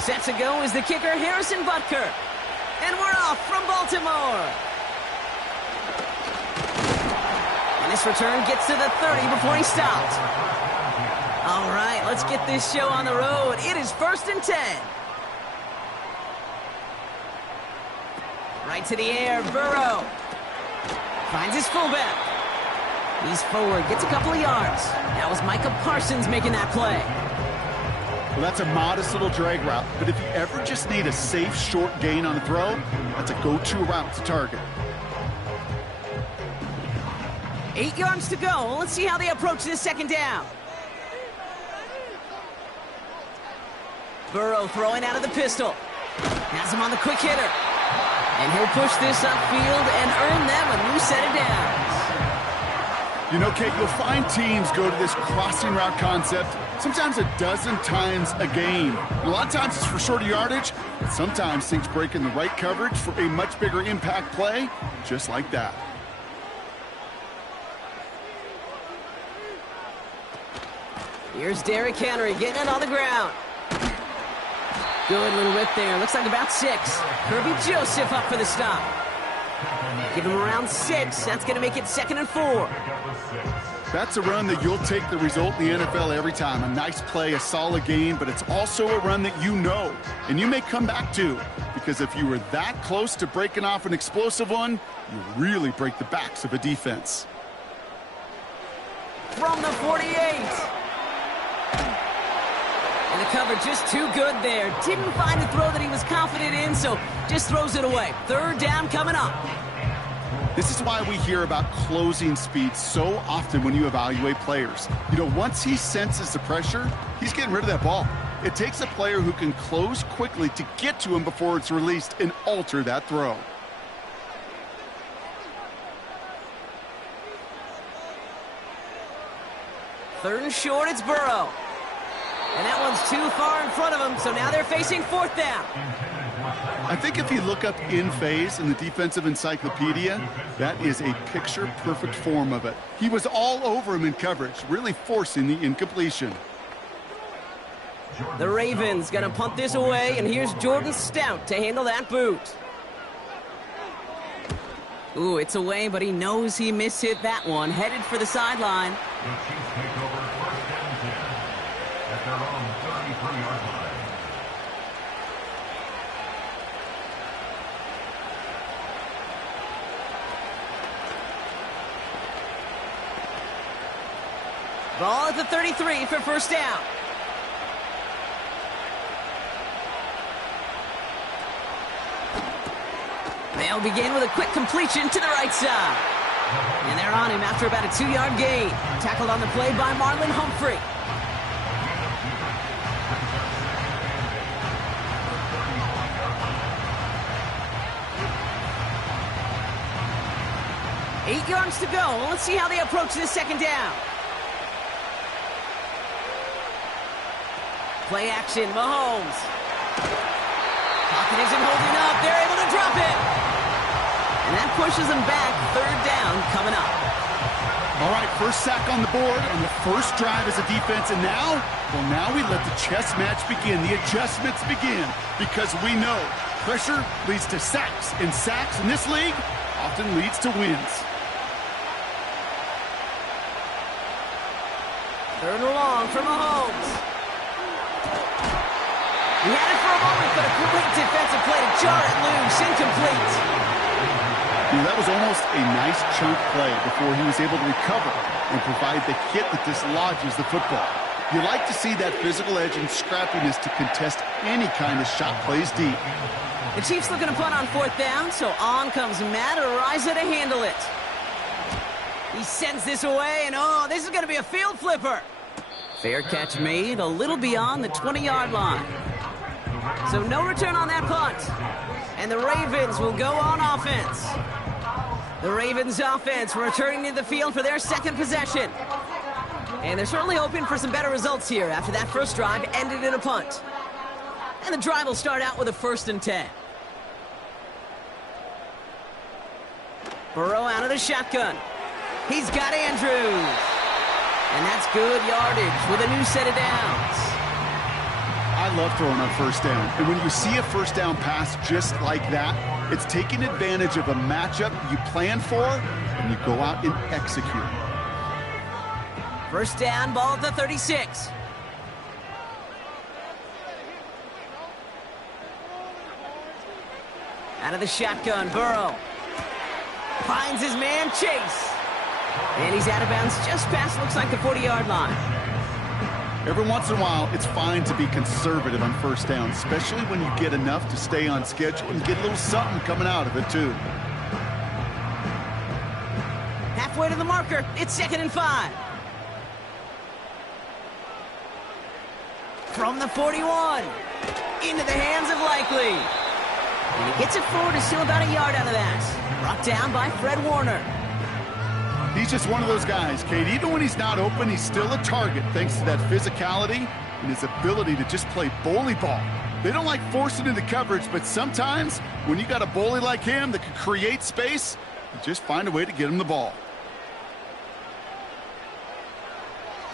Set to go is the kicker Harrison Butker. And we're off from Baltimore. And this return gets to the 30 before he stopped. All right, let's get this show on the road. It is 1st and 10. Right to the air, Burrow. Finds his fullback. He's forward, gets a couple of yards. That was Micah Parsons making that play. Well, that's a modest little drag route, but if you ever just need a safe, short gain on the throw, that's a go-to route to target. 8 yards to go. Let's see how they approach this second down. Burrow throwing out of the pistol. Has him on the quick hitter. And he'll push this upfield and earn them a new set of downs. You know, Kate, you'll find teams go to this crossing route concept sometimes a dozen times a game. And a lot of times it's for shorter yardage, but sometimes things break in the right coverage for a much bigger impact play, just like that. Here's Derrick Henry getting it on the ground. Good little whip there. Looks like about 6. Kirby Joseph up for the stop. Give him around 6. That's going to make it 2nd and 4. That's a run that you'll take the result in the NFL every time. A nice play, a solid gain, but it's also a run that you know, and you may come back to, because if you were that close to breaking off an explosive one, you really break the backs of a defense. From the 48. And the cover just too good there. Didn't find the throw that he was confident in, so just throws it away. 3rd down coming up. This is why we hear about closing speed so often when you evaluate players. You know, once he senses the pressure, he's getting rid of that ball. It takes a player who can close quickly to get to him before it's released and alter that throw. Third and short, it's Burrow. And that one's too far in front of him, so now they're facing 4th down. I think if you look up in phase in the defensive encyclopedia, that is a picture-perfect form of it. He was all over him in coverage, really forcing the incompletion. The Ravens going to punt this away, and here's Jordan Stout to handle that boot. Ooh, it's away, but he knows he mishit that one. Headed for the sideline. Ball at the 33 for 1st down. They'll begin with a quick completion to the right side. And they're on him after about a 2-yard gain. Tackled on the play by Marlon Humphrey. Eight yards to go. Let's see how they approach this second down. Play action, Mahomes. Pocket isn't holding up. They're able to drop it. And that pushes them back. 3rd down coming up. All right, first sack on the board on the first drive as a defense. And now, well, now we let the chess match begin. The adjustments begin because we know pressure leads to sacks. And sacks in this league often leads to wins. Third and long for Mahomes. He had it for a moment, but a great defensive play to jar it loose. Incomplete. That was almost a nice chunk play before he was able to recover and provide the hit that dislodges the football. You like to see that physical edge and scrappiness to contest any kind of shot plays deep. The Chiefs looking to punt on fourth down, so on comes Matt Araiza to handle it. He sends this away, and oh, this is going to be a field flipper. Fair catch made a little beyond the 20-yard line. So no return on that punt. And the Ravens will go on offense. The Ravens offense returning to the field for their second possession. And they're certainly hoping for some better results here after that first drive ended in a punt. And the drive will start out with a 1st and 10. Burrow out of the shotgun. He's got Andrews. And that's good yardage with a new set of downs. I love throwing on first down. And when you see a first down pass just like that, it's taking advantage of a matchup you plan for, and you go out and execute. First down, ball at the 36. Out of the shotgun, Burrow. Finds his man, Chase. And he's out of bounds just past, looks like, the 40-yard line. Every once in a while, it's fine to be conservative on first down, especially when you get enough to stay on schedule and get a little something coming out of it, too. Halfway to the marker, it's 2nd and 5. From the 41, into the hands of Likely. And he gets it forward, is still about a yard out of that. Brought down by Fred Warner. He's just one of those guys, Kate. Even when he's not open, he's still a target thanks to that physicality and his ability to just play bully ball. They don't like forcing into coverage, but sometimes when you got a bully like him that can create space, you just find a way to get him the ball.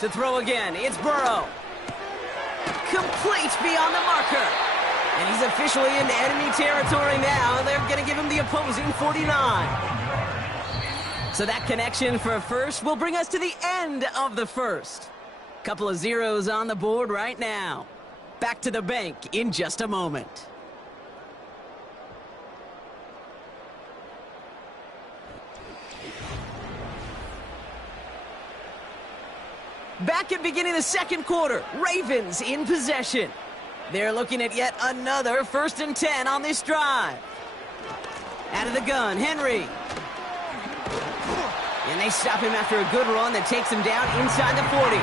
To throw again, it's Burrow. Complete beyond the marker. And he's officially into enemy territory now. They're going to give him the opposing 49. So that connection for a first will bring us to the end of the first. Couple of zeros on the board right now. Back to the bank in just a moment. Back at beginning of the second quarter, Ravens in possession. They're looking at yet another 1st and 10 on this drive. Out of the gun, Henry. And they stop him after a good run that takes him down inside the 40.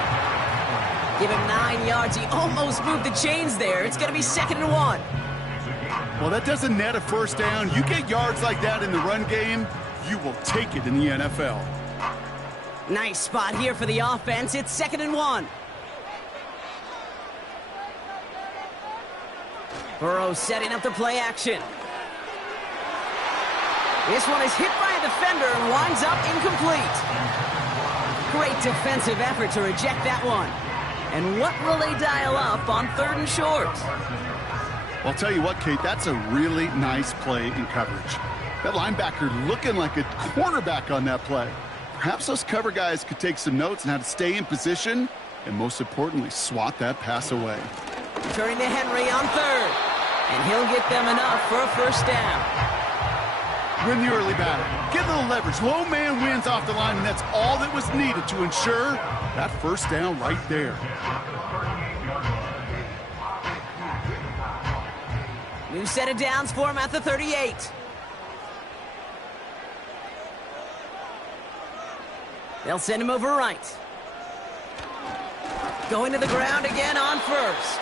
Give him 9 yards. He almost moved the chains there. It's going to be 2nd and 1. Well, that doesn't net a first down. You get yards like that in the run game, you will take it in the NFL. Nice spot here for the offense. It's 2nd and 1. Burrow setting up the play action. This one is hit by a defender and winds up incomplete. Great defensive effort to reject that one. And what will they dial up on 3rd and short? Well, I'll tell you what, Kate, that's a really nice play in coverage. That linebacker looking like a cornerback on that play. Perhaps those cover guys could take some notes on how to stay in position and, most importantly, swat that pass away. Turning to Henry on 3rd. And he'll get them enough for a first down. Win the early battle. Get a little leverage. Low man wins off the line, and that's all that was needed to ensure that first down right there. New set of downs for him at the 38. They'll send him over right. Going to the ground again on 1st.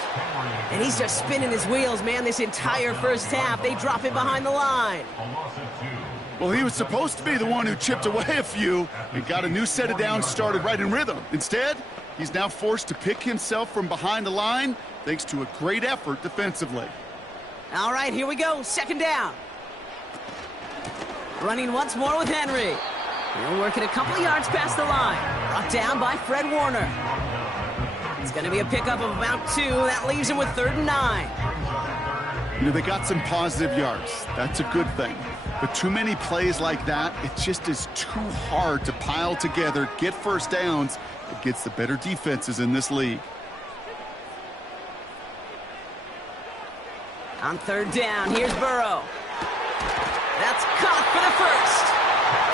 And he's just spinning his wheels, man, this entire first half. They drop him behind the line. Well, he was supposed to be the one who chipped away a few and got a new set of downs started right in rhythm. Instead, he's now forced to pick himself from behind the line thanks to a great effort defensively. All right, here we go. 2nd down. Running once more with Henry. He'll work it a couple of yards past the line. Brought down by Fred Warner. It's going to be a pickup of about 2. That leaves him with 3rd and 9. You know, they got some positive yards. That's a good thing. But too many plays like that, it just is too hard to pile together, get first downs. It gets the better defenses in this league. On third down, here's Burrow. That's caught for the first.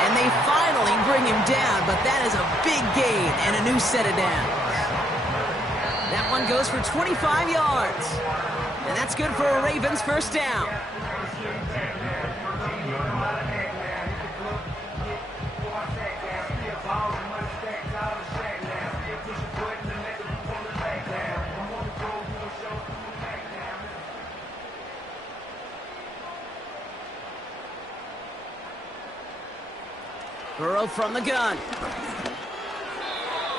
And they finally bring him down, but that is a big gain and a new set of downs. That one goes for 25 yards. And that's good for a Ravens first down. Burrow from the gun.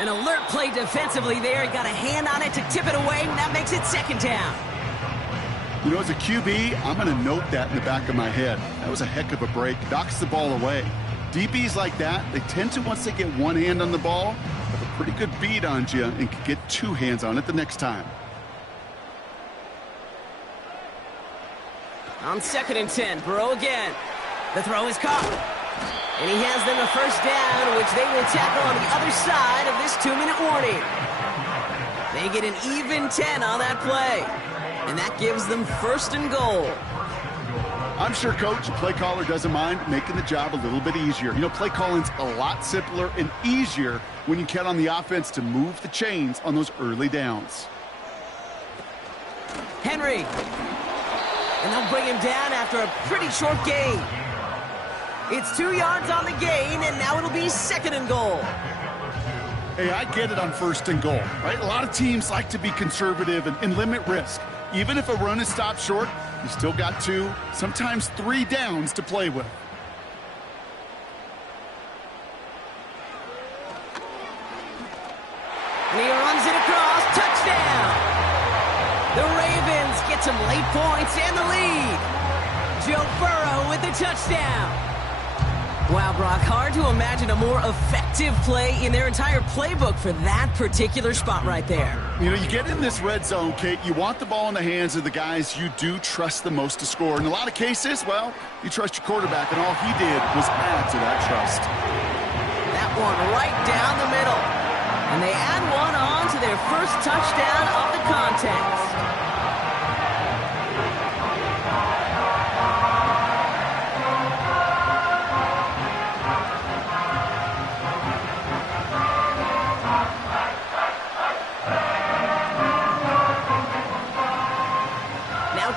An alert play defensively there. He got a hand on it to tip it away, and that makes it second down. You know, as a QB, I'm going to note that in the back of my head. That was a heck of a break. Knocks the ball away. DBs like that, they tend to, once they get one hand on the ball, have a pretty good beat on you and can get two hands on it the next time. On 2nd and 10, Burrow again. The throw is caught. And he has them a first down, which they will tackle on the other side of this 2-minute warning. They get an even 10 on that play. And that gives them first and goal. I'm sure Coach, play caller doesn't mind making the job a little bit easier. You know, play calling's a lot simpler and easier when you count on the offense to move the chains on those early downs. Henry. And they'll bring him down after a pretty short gain. It's 2 yards on the gain, and now it'll be 2nd and goal. Hey, I get it on 1st and goal, right? A lot of teams like to be conservative and limit risk. Even if a run is stopped short, you still got 2, sometimes 3 downs to play with. And he runs it across. Touchdown! The Ravens get some late points and the lead. Joe Burrow with the touchdown. Wow, Brock, hard to imagine a more effective play in their entire playbook for that particular spot right there. You know, you get in this red zone, Kate, you want the ball in the hands of the guys you do trust the most to score. In a lot of cases, well, you trust your quarterback, and all he did was add to that trust. That one right down the middle. And they add one on to their first touchdown of the contest.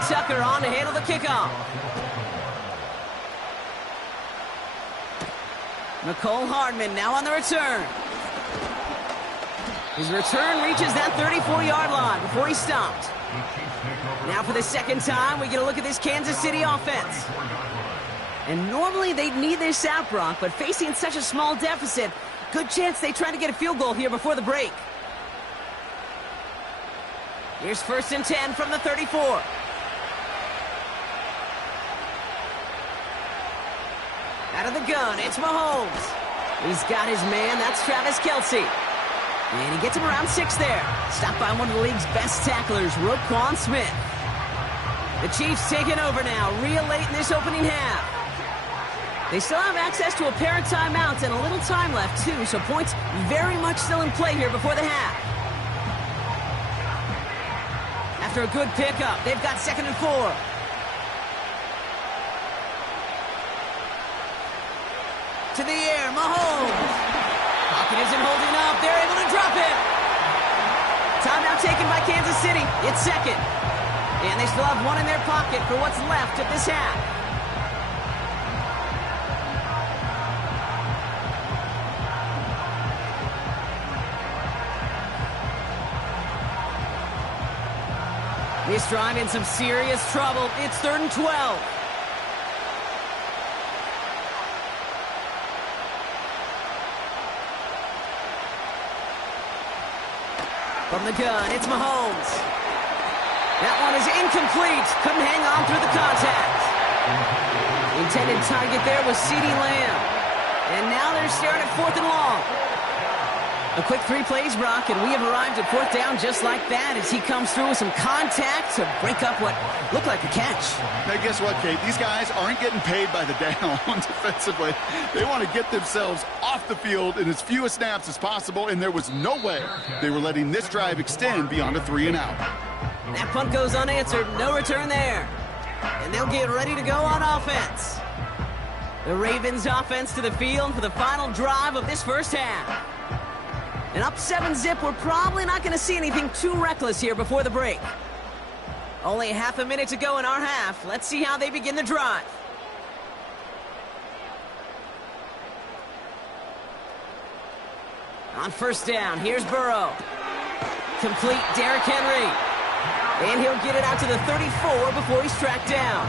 Tucker on to handle the kickoff. Mecole Hardman now on the return. His return reaches that 34-yard line before he stopped. Now for the second time, we get a look at this Kansas City offense. And normally they'd need their sap, Brock, but facing such a small deficit, good chance they try to get a field goal here before the break. Here's 1st and 10 from the 34. Out of the gun, it's Mahomes. He's got his man, that's Travis Kelce. And he gets him around 6 there. Stopped by one of the league's best tacklers, Roquan Smith. The Chiefs taking over now, real late in this opening half. They still have access to a pair of timeouts and a little time left, too, so points very much still in play here before the half. After a good pickup, they've got 2nd and 4. To the air, Mahomes. Pocket isn't holding up. They're able to drop it. Timeout taken by Kansas City. It's 2nd. And they still have one in their pocket for what's left of this half. This drive in some serious trouble. It's 3rd and 12. From the gun, it's Mahomes. That one is incomplete. Couldn't hang on through the contact. Intended target there was CeeDee Lamb. And now they're staring at 4th and long. A quick 3 plays, Brock, and we have arrived at 4th down just like that as he comes through with some contact to break up what looked like a catch. Now, guess what, Kate? These guys aren't getting paid by the down defensively. They want to get themselves off the field in as few snaps as possible, and there was no way they were letting this drive extend beyond a 3 and out. That punt goes unanswered. No return there. And they'll get ready to go on offense. The Ravens offense to the field for the final drive of this first half. And up 7-zip, we're probably not going to see anything too reckless here before the break. Only half a minute to go in our half. Let's see how they begin the drive. On first down, here's Burrow. Complete, Derrick Henry. And he'll get it out to the 34 before he's tracked down.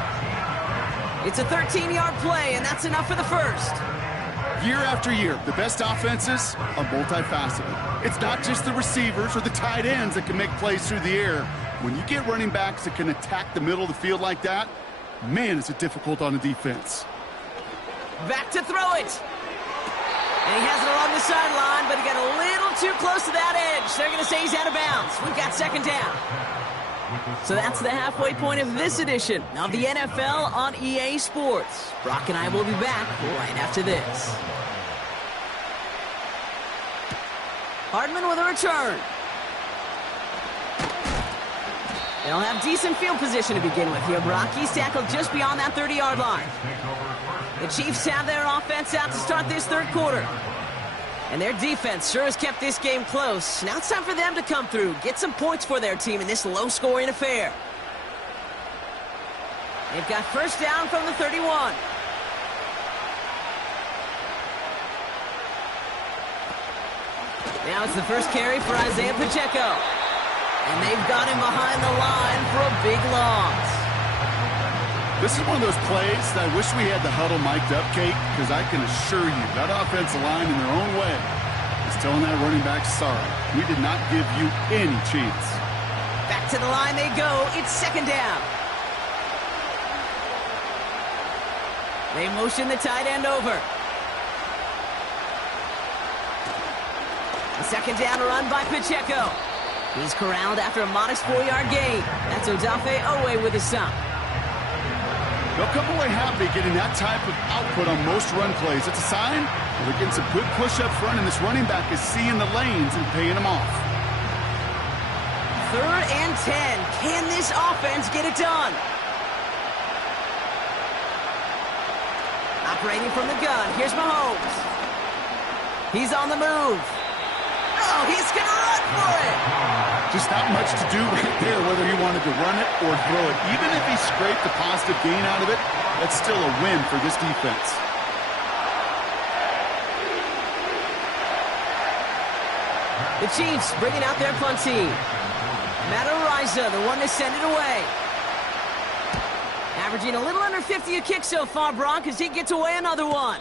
It's a 13-yard play, and that's enough for the first. Year after year, the best offenses are multifaceted. It's not just the receivers or the tight ends that can make plays through the air. When you get running backs that can attack the middle of the field like that, man, is it difficult on the defense. Back to throw it. And he has it along the sideline, but he got a little too close to that edge. They're going to say he's out of bounds. We've got 2nd down. So that's the halfway point of this edition of the NFL on EA Sports. Brock and I will be back right after this. Hardman with a return. They'll have decent field position to begin with here, Brock. He's tackled just beyond that 30-yard line. The Chiefs have their offense out to start this third quarter. And their defense sure has kept this game close. Now it's time for them to come through, get some points for their team in this low-scoring affair. They've got first down from the 31. Now it's the first carry for Isaiah Pacheco. And they've got him behind the line for a big loss. This is one of those plays that I wish we had the huddle mic'd up, Kate, because I can assure you that offensive line in their own way is telling that running back, sorry, we did not give you any chance. Back to the line they go. It's 2nd down. They motion the tight end over. The 2nd down run by Pacheco. He's corralled after a modest 4-yard gain. That's Odafe Oweh with a stop. They'll come away happy getting that type of output on most run plays. It's a sign that they're getting some good push up front, and this running back is seeing the lanes and paying them off. 3rd and 10. Can this offense get it done? Operating from the gun. Here's Mahomes. He's on the move. Oh, he's going to run for it. Just not much to do right there, whether he wanted to run it or throw it. Even if he scraped a positive gain out of it, that's still a win for this defense. The Chiefs bringing out their punt team. Matt Araiza, the one to send it away. Averaging a little under 50 a kick so far, Brock, as he gets away another one.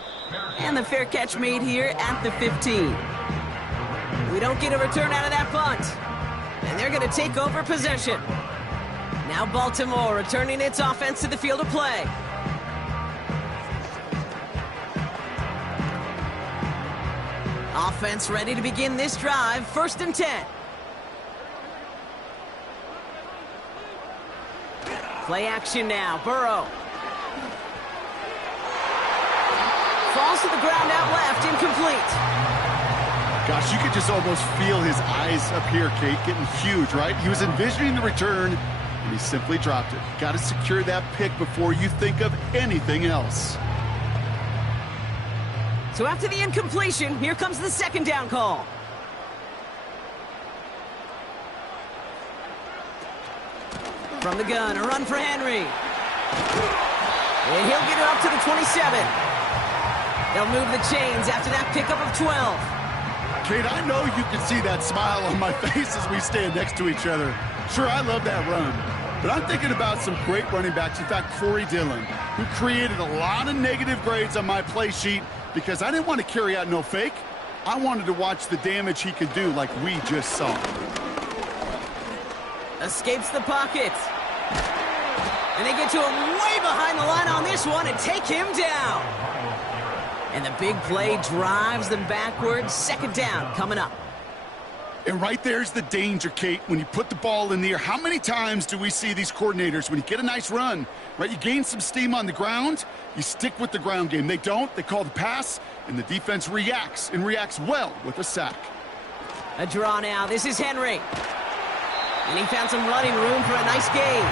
And the fair catch made here at the 15. We don't get a return out of that punt. And they're going to take over possession. Now Baltimore returning its offense to the field of play. Offense ready to begin this drive. 1st and 10. Play action now. Burrow. Falls to the ground out left. Incomplete. Gosh, you could just almost feel his eyes up here, Kate, getting huge, right? He was envisioning the return, and he simply dropped it. Got to secure that pick before you think of anything else. So after the incompletion, here comes the 2nd down call. From the gun, a run for Henry. And he'll get it up to the 27. They'll move the chains after that pickup of 12. Kate, I know you can see that smile on my face as we stand next to each other. Sure, I love that run. But I'm thinking about some great running backs. In fact, Corey Dillon, who created a lot of negative grades on my play sheet because I didn't want to carry out no fake. I wanted to watch the damage he could do like we just saw. Escapes the pocket. And they get to him way behind the line on this one and take him down. And the big play drives them backwards. 2nd down coming up. And right there's the danger, Kate. When you put the ball in the air, how many times do we see these coordinators, when you get a nice run, right, you gain some steam on the ground, you stick with the ground game. They don't. They call the pass, and the defense reacts, and reacts well with a sack. A draw now. This is Henry. And he found some running room for a nice gain.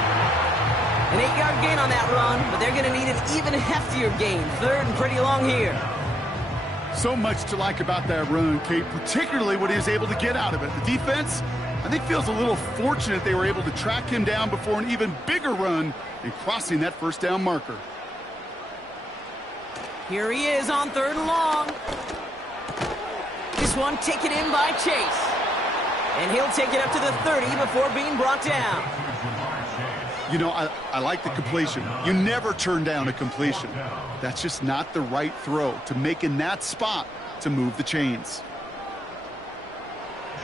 An 8-yard gain on that run, but they're going to need an even heftier gain. Third and pretty long here. So much to like about that run, Kate, particularly what he was able to get out of it. The defense, I think, feels a little fortunate they were able to track him down before an even bigger run and crossing that first down marker. Here he is on 3rd and long. This one taken in by Chase. And he'll take it up to the 30 before being brought down. You know, I like the completion. You never turn down a completion. That's just not the right throw to make in that spot to move the chains.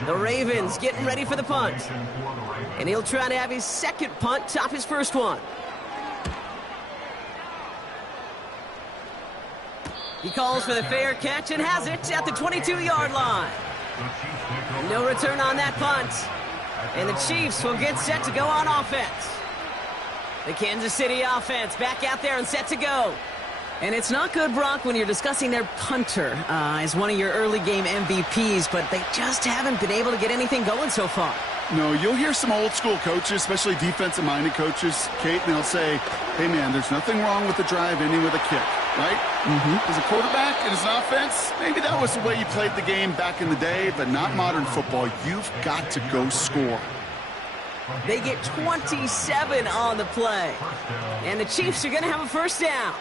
The Ravens getting ready for the punt. And he'll try to have his second punt top his first one. He calls for the fair catch and has it at the 22-yard line. No return on that punt. And the Chiefs will get set to go on offense. The Kansas City offense back out there and set to go. And it's not good, Brock, when you're discussing their punter as one of your early game MVPs, but they just haven't been able to get anything going so far. No, you'll hear some old school coaches, especially defensive-minded coaches, Kate, and they'll say, hey, man, there's nothing wrong with the drive ending with a kick, right? As a quarterback and as an offense, maybe that was the way you played the game back in the day, but not modern football. You've got to go score. They get 27 on the play. And the Chiefs are going to have a first down.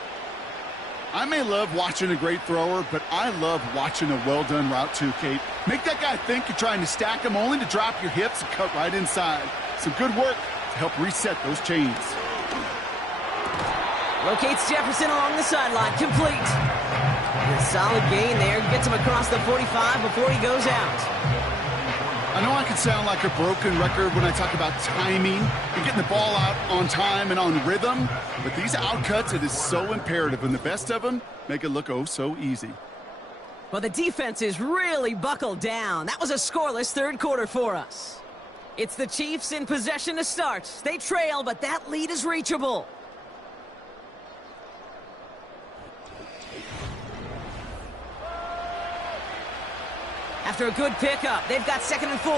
I may love watching a great thrower, but I love watching a well-done route too, Kate. Make that guy think you're trying to stack him only to drop your hips and cut right inside. Some good work to help reset those chains. Locates Jefferson along the sideline. Complete. And a solid gain there. Gets him across the 45 before he goes out. I know I can sound like a broken record when I talk about timing and getting the ball out on time and on rhythm, but these outcuts, it is so imperative, and the best of them make it look oh so easy. Well, the defense is really buckled down. That was a scoreless third quarter for us. It's the Chiefs in possession to start. They trail, but that lead is reachable. After a good pickup, they've got 2nd and 4.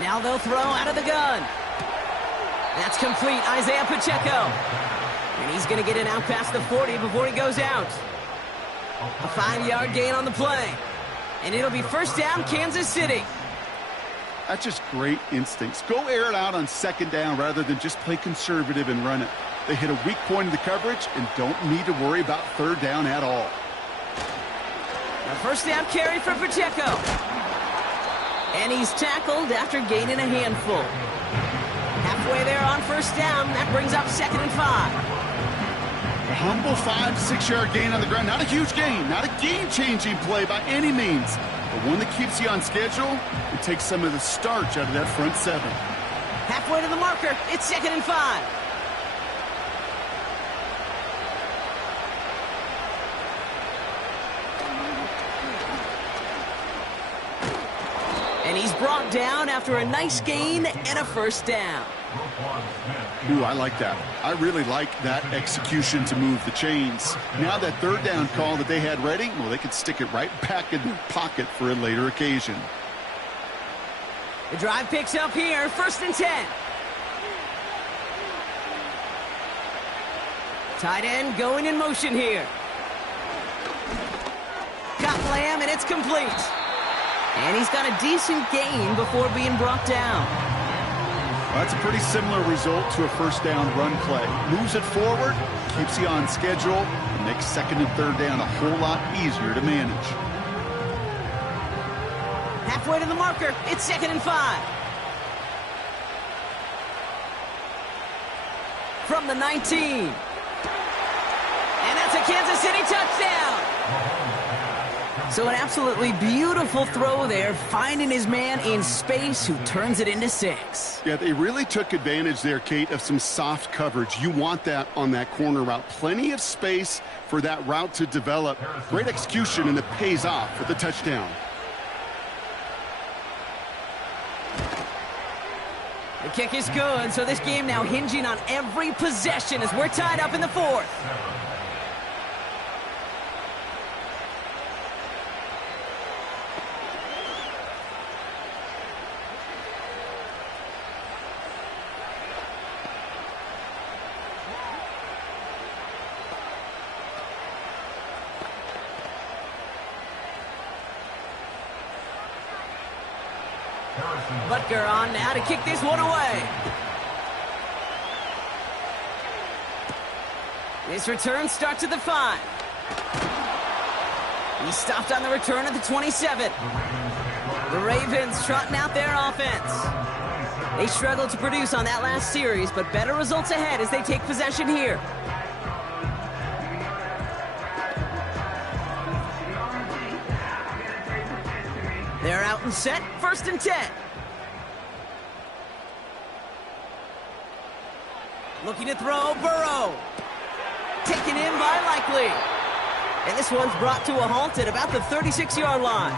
Now they'll throw out of the gun. That's complete. Isaiah Pacheco. And he's going to get it out past the 40 before he goes out. A 5-yard gain on the play. And it'll be first down, Kansas City. That's just great instincts. Go air it out on 2nd down rather than just play conservative and run it. They hit a weak point in the coverage and don't need to worry about 3rd down at all. A first down carry for Pacheco. And he's tackled after gaining a handful. Halfway there on first down. That brings up 2nd and 5. A humble 5-6-yard gain on the ground. Not a huge gain. Not a game-changing play by any means. But one that keeps you on schedule and takes some of the starch out of that front 7. Halfway to the marker. It's 2nd and 5. And he's brought down after a nice gain and a first down. Ooh, I like that. I really like that execution to move the chains. Now that 3rd down call that they had ready, well, they could stick it right back in their pocket for a later occasion. The drive picks up here, 1st and 10. Tight end going in motion here. Got Lamb, and it's complete. And he's got a decent gain before being brought down. Well, that's a pretty similar result to a first down run play. Moves it forward, keeps you on schedule, and makes 2nd and 3rd down a whole lot easier to manage. Halfway to the marker, it's 2nd and 5. From the 19. And that's a Kansas City touchdown. So an absolutely beautiful throw there, finding his man in space who turns it into 6. Yeah, they really took advantage there, Kate, of some soft coverage. You want that on that corner route. Plenty of space for that route to develop. Great execution, and it pays off with the touchdown. The kick is good, so this game now hinging on every possession as we're tied up in the 4th. Butker on now to kick this one away. This return starts at the 5. He stopped on the return at the 27. The Ravens trotting out their offense. They struggled to produce on that last series, but better results ahead as they take possession here. They're out and set, 1st and 10. Looking to throw, Burrow. Taken in by Likely. And this one's brought to a halt at about the 36-yard line.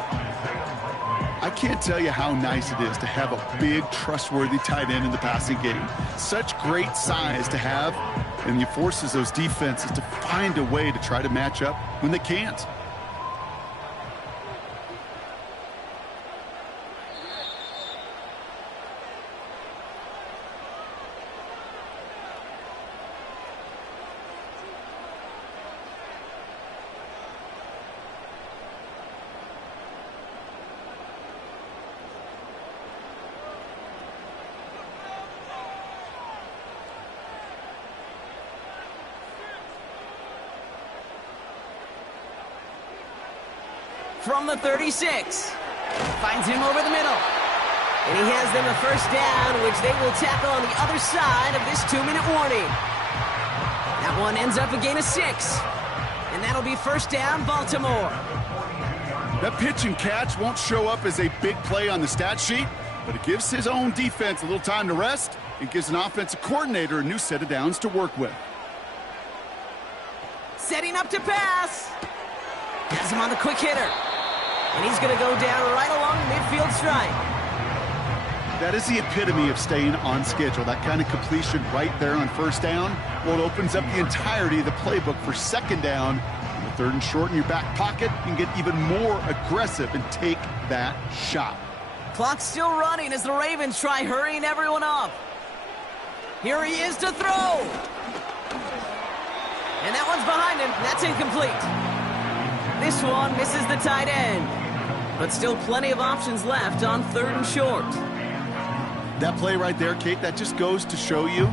I can't tell you how nice it is to have a big, trustworthy tight end in the passing game. Such great size to have, and he forces those defenses to find a way to try to match up when they can't. From the 36. Finds him over the middle. And he has them a 1st down, which they will tackle on the other side of this 2-minute warning. That one ends up a gain of 6. And that'll be 1st down, Baltimore. That pitch and catch won't show up as a big play on the stat sheet, but it gives his own defense a little time to rest. It gives an offensive coordinator a new set of downs to work with. Setting up to pass. Has him on the quick hitter. And he's going to go down right along the midfield stripe. That is the epitome of staying on schedule. That kind of completion right there on 1st down. Well, it opens up the entirety of the playbook for 2nd down. With 3rd and short in your back pocket, you can get even more aggressive and take that shot. Clock's still running as the Ravens try hurrying everyone up. Here he is to throw. And that one's behind him. That's incomplete. This one misses the tight end. But still plenty of options left on 3rd and short. That play right there, Kate, that just goes to show you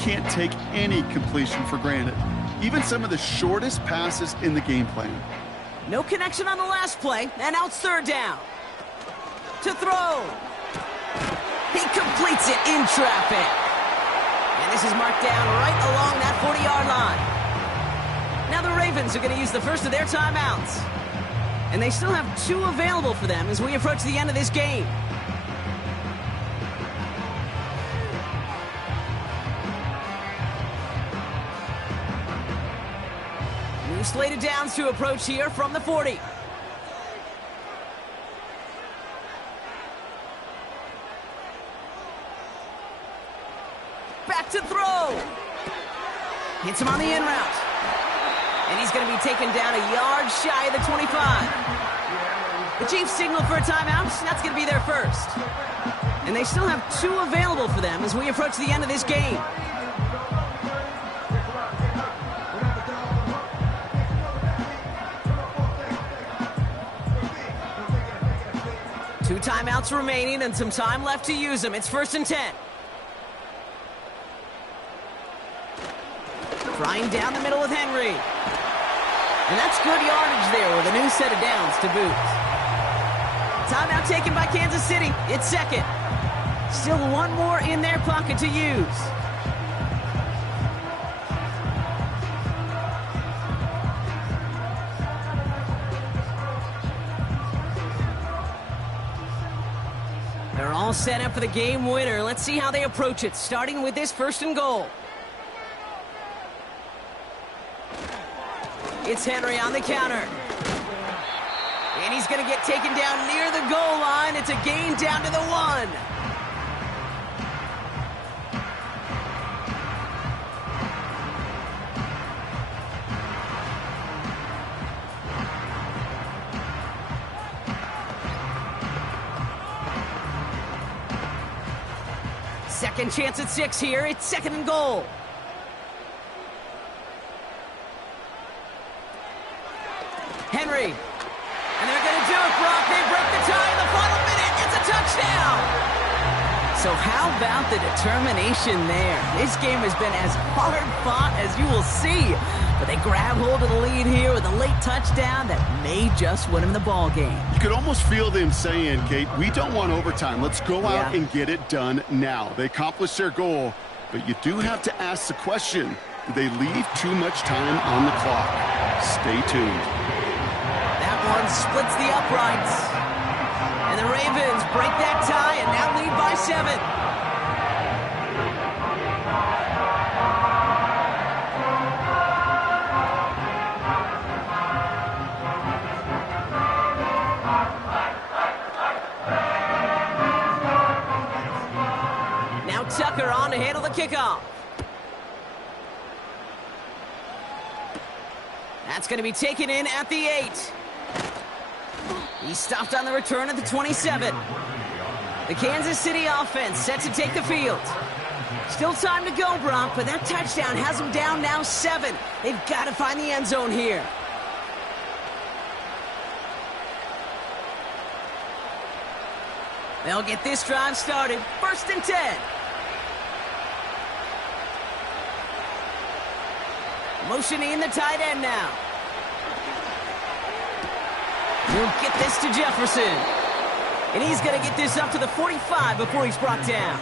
can't take any completion for granted. Even some of the shortest passes in the game plan. No connection on the last play, and now it's 3rd down. To throw. He completes it in traffic. And this is marked down right along that 40-yard line. Now the Ravens are going to use the first of their timeouts. And they still have 2 available for them as we approach the end of this game. New slated downs to approach here from the 40. Back to throw. Hits him on the in route. And he's going to be taken down a yard shy of the 25. The Chiefs signal for a timeout. That's going to be their first. And they still have 2 available for them as we approach the end of this game. Two timeouts remaining and some time left to use them. It's 1st and 10. Trying down the middle with Henry. And that's good yardage there with a new set of downs to boot. Timeout taken by Kansas City. It's 2nd. Still 1 more in their pocket to use. all set up for the game winner. Let's see how they approach it, starting with this 1st and goal. It's Henry on the counter. And he's going to get taken down near the goal line. It's a gain down to the 1. Second chance at 6 here. It's 2nd and goal. Henry. And they're going to do it, Brock. They break the tie in the final minute. It's a touchdown. So how about the determination there? This game has been as hard fought as you will see. But they grab hold of the lead here with a late touchdown that may just win them the ball game. You could almost feel them saying, Kate, we don't want overtime. Let's go out and get it done now. They accomplished their goal, but you do have to ask the question, did they leave too much time on the clock? Stay tuned. That one splits the uprights. And the Ravens break that tie and now lead by 7. Tucker on to handle the kickoff. That's going to be taken in at the 8. He stopped on the return at the 27. The Kansas City offense set to take the field. Still time to go, Brock, but that touchdown has them down now 7. They've got to find the end zone here. They'll get this drive started. 1st and 10. Motioning the tight end now. He'll get this to Jefferson. And he's going to get this up to the 45 before he's brought down.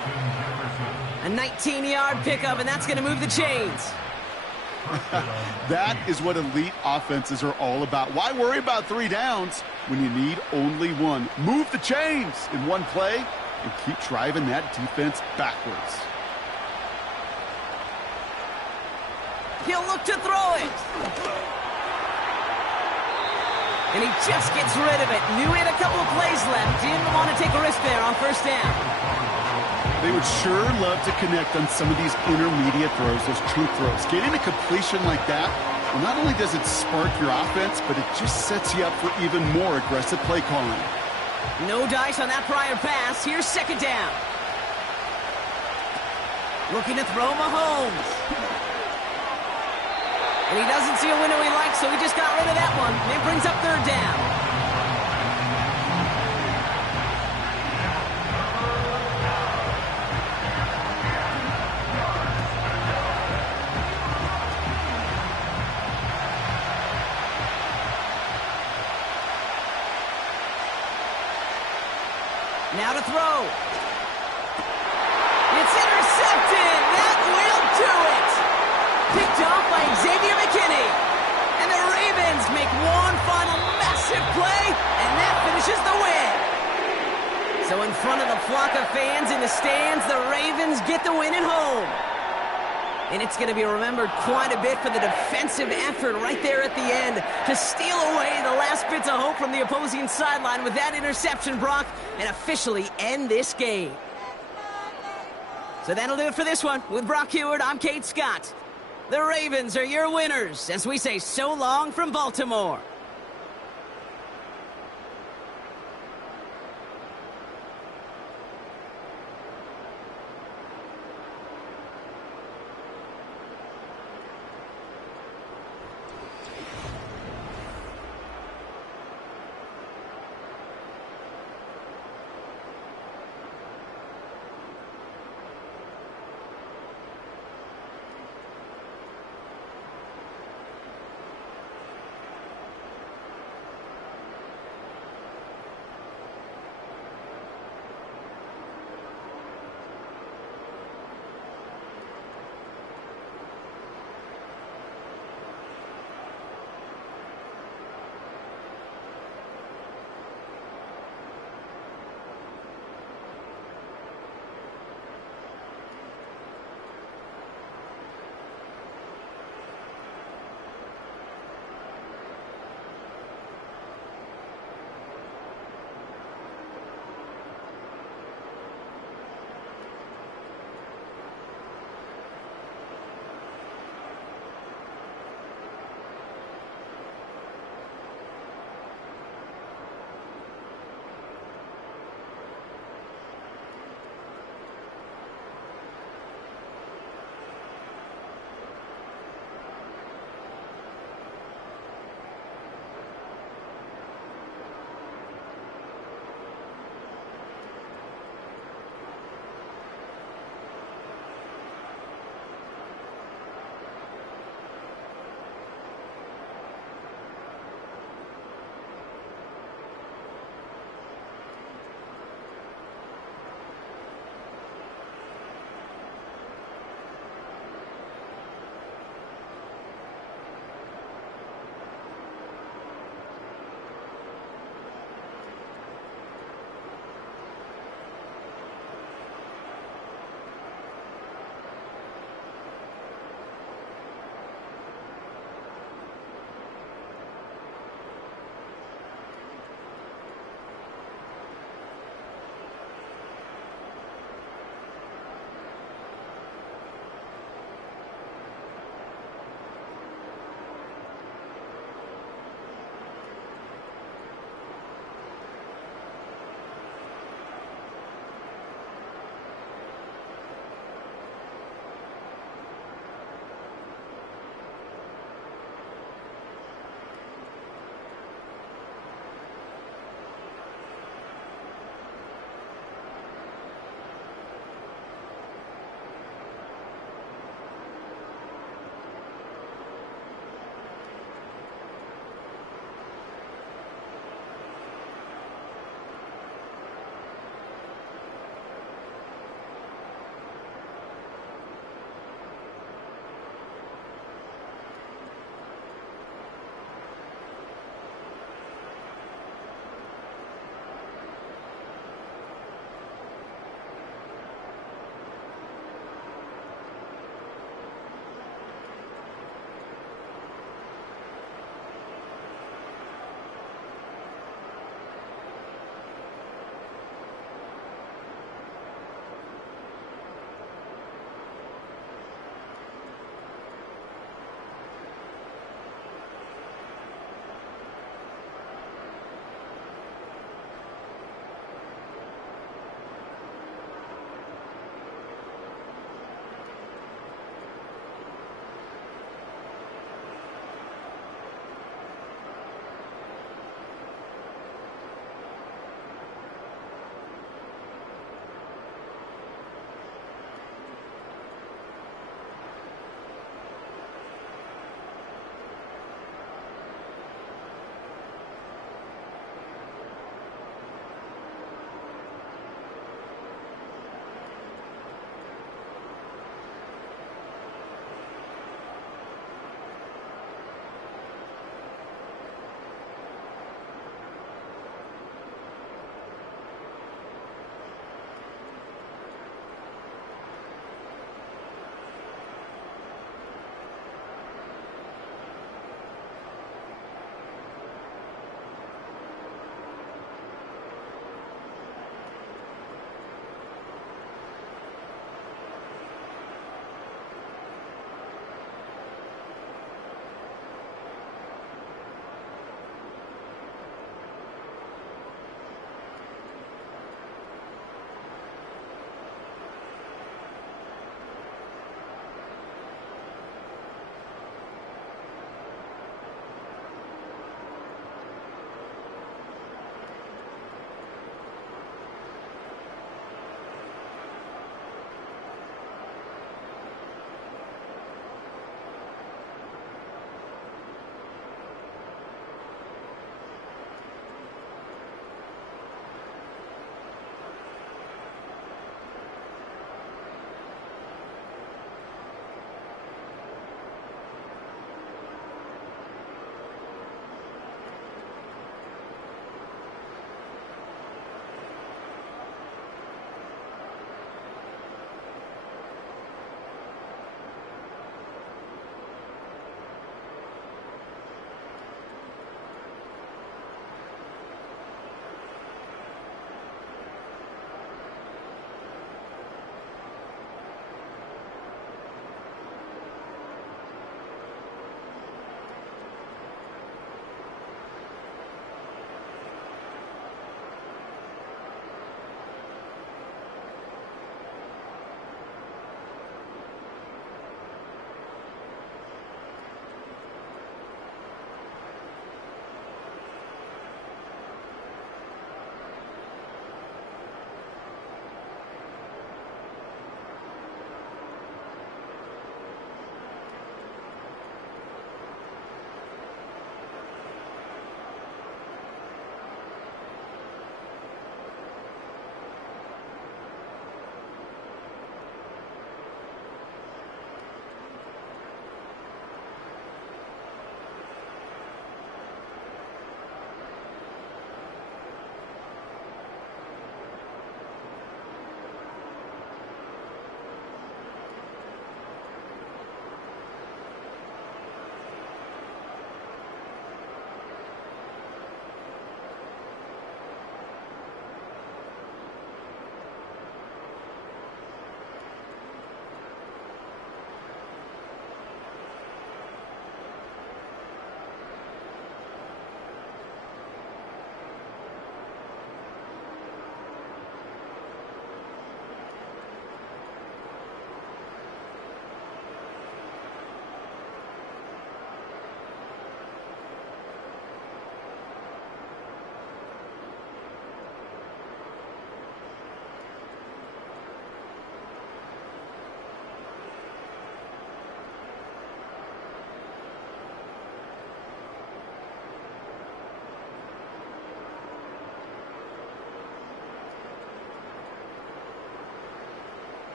A 19-yard pickup, and that's going to move the chains. That is what elite offenses are all about. Why worry about 3 downs when you need only 1? Move the chains in one play and keep driving that defense backwards. He'll look to throw it. And he just gets rid of it. Knew he had a couple of plays left. Didn't want to take a risk there on 1st down. They would sure love to connect on some of these intermediate throws, those true throws. Getting a completion like that, well, not only does it spark your offense, but it just sets you up for even more aggressive play calling. No dice on that prior pass. Here's 2nd down. Looking to throw Mahomes. And he doesn't see a window he likes, so he just got rid of that one. And it brings up 3rd down. Now to throw. It's intercepted. That will do it. Picked off by Xavier McKinney. And the Ravens make one final massive play, and that finishes the win. So in front of the flock of fans in the stands, the Ravens get the win at home. And it's going to be remembered quite a bit for the defensive effort right there at the end to steal away the last bits of hope from the opposing sideline with that interception, Brock, and officially end this game. So that'll do it for this one. With Brock Huard, I'm Kate Scott. The Ravens are your winners as we say so long from Baltimore.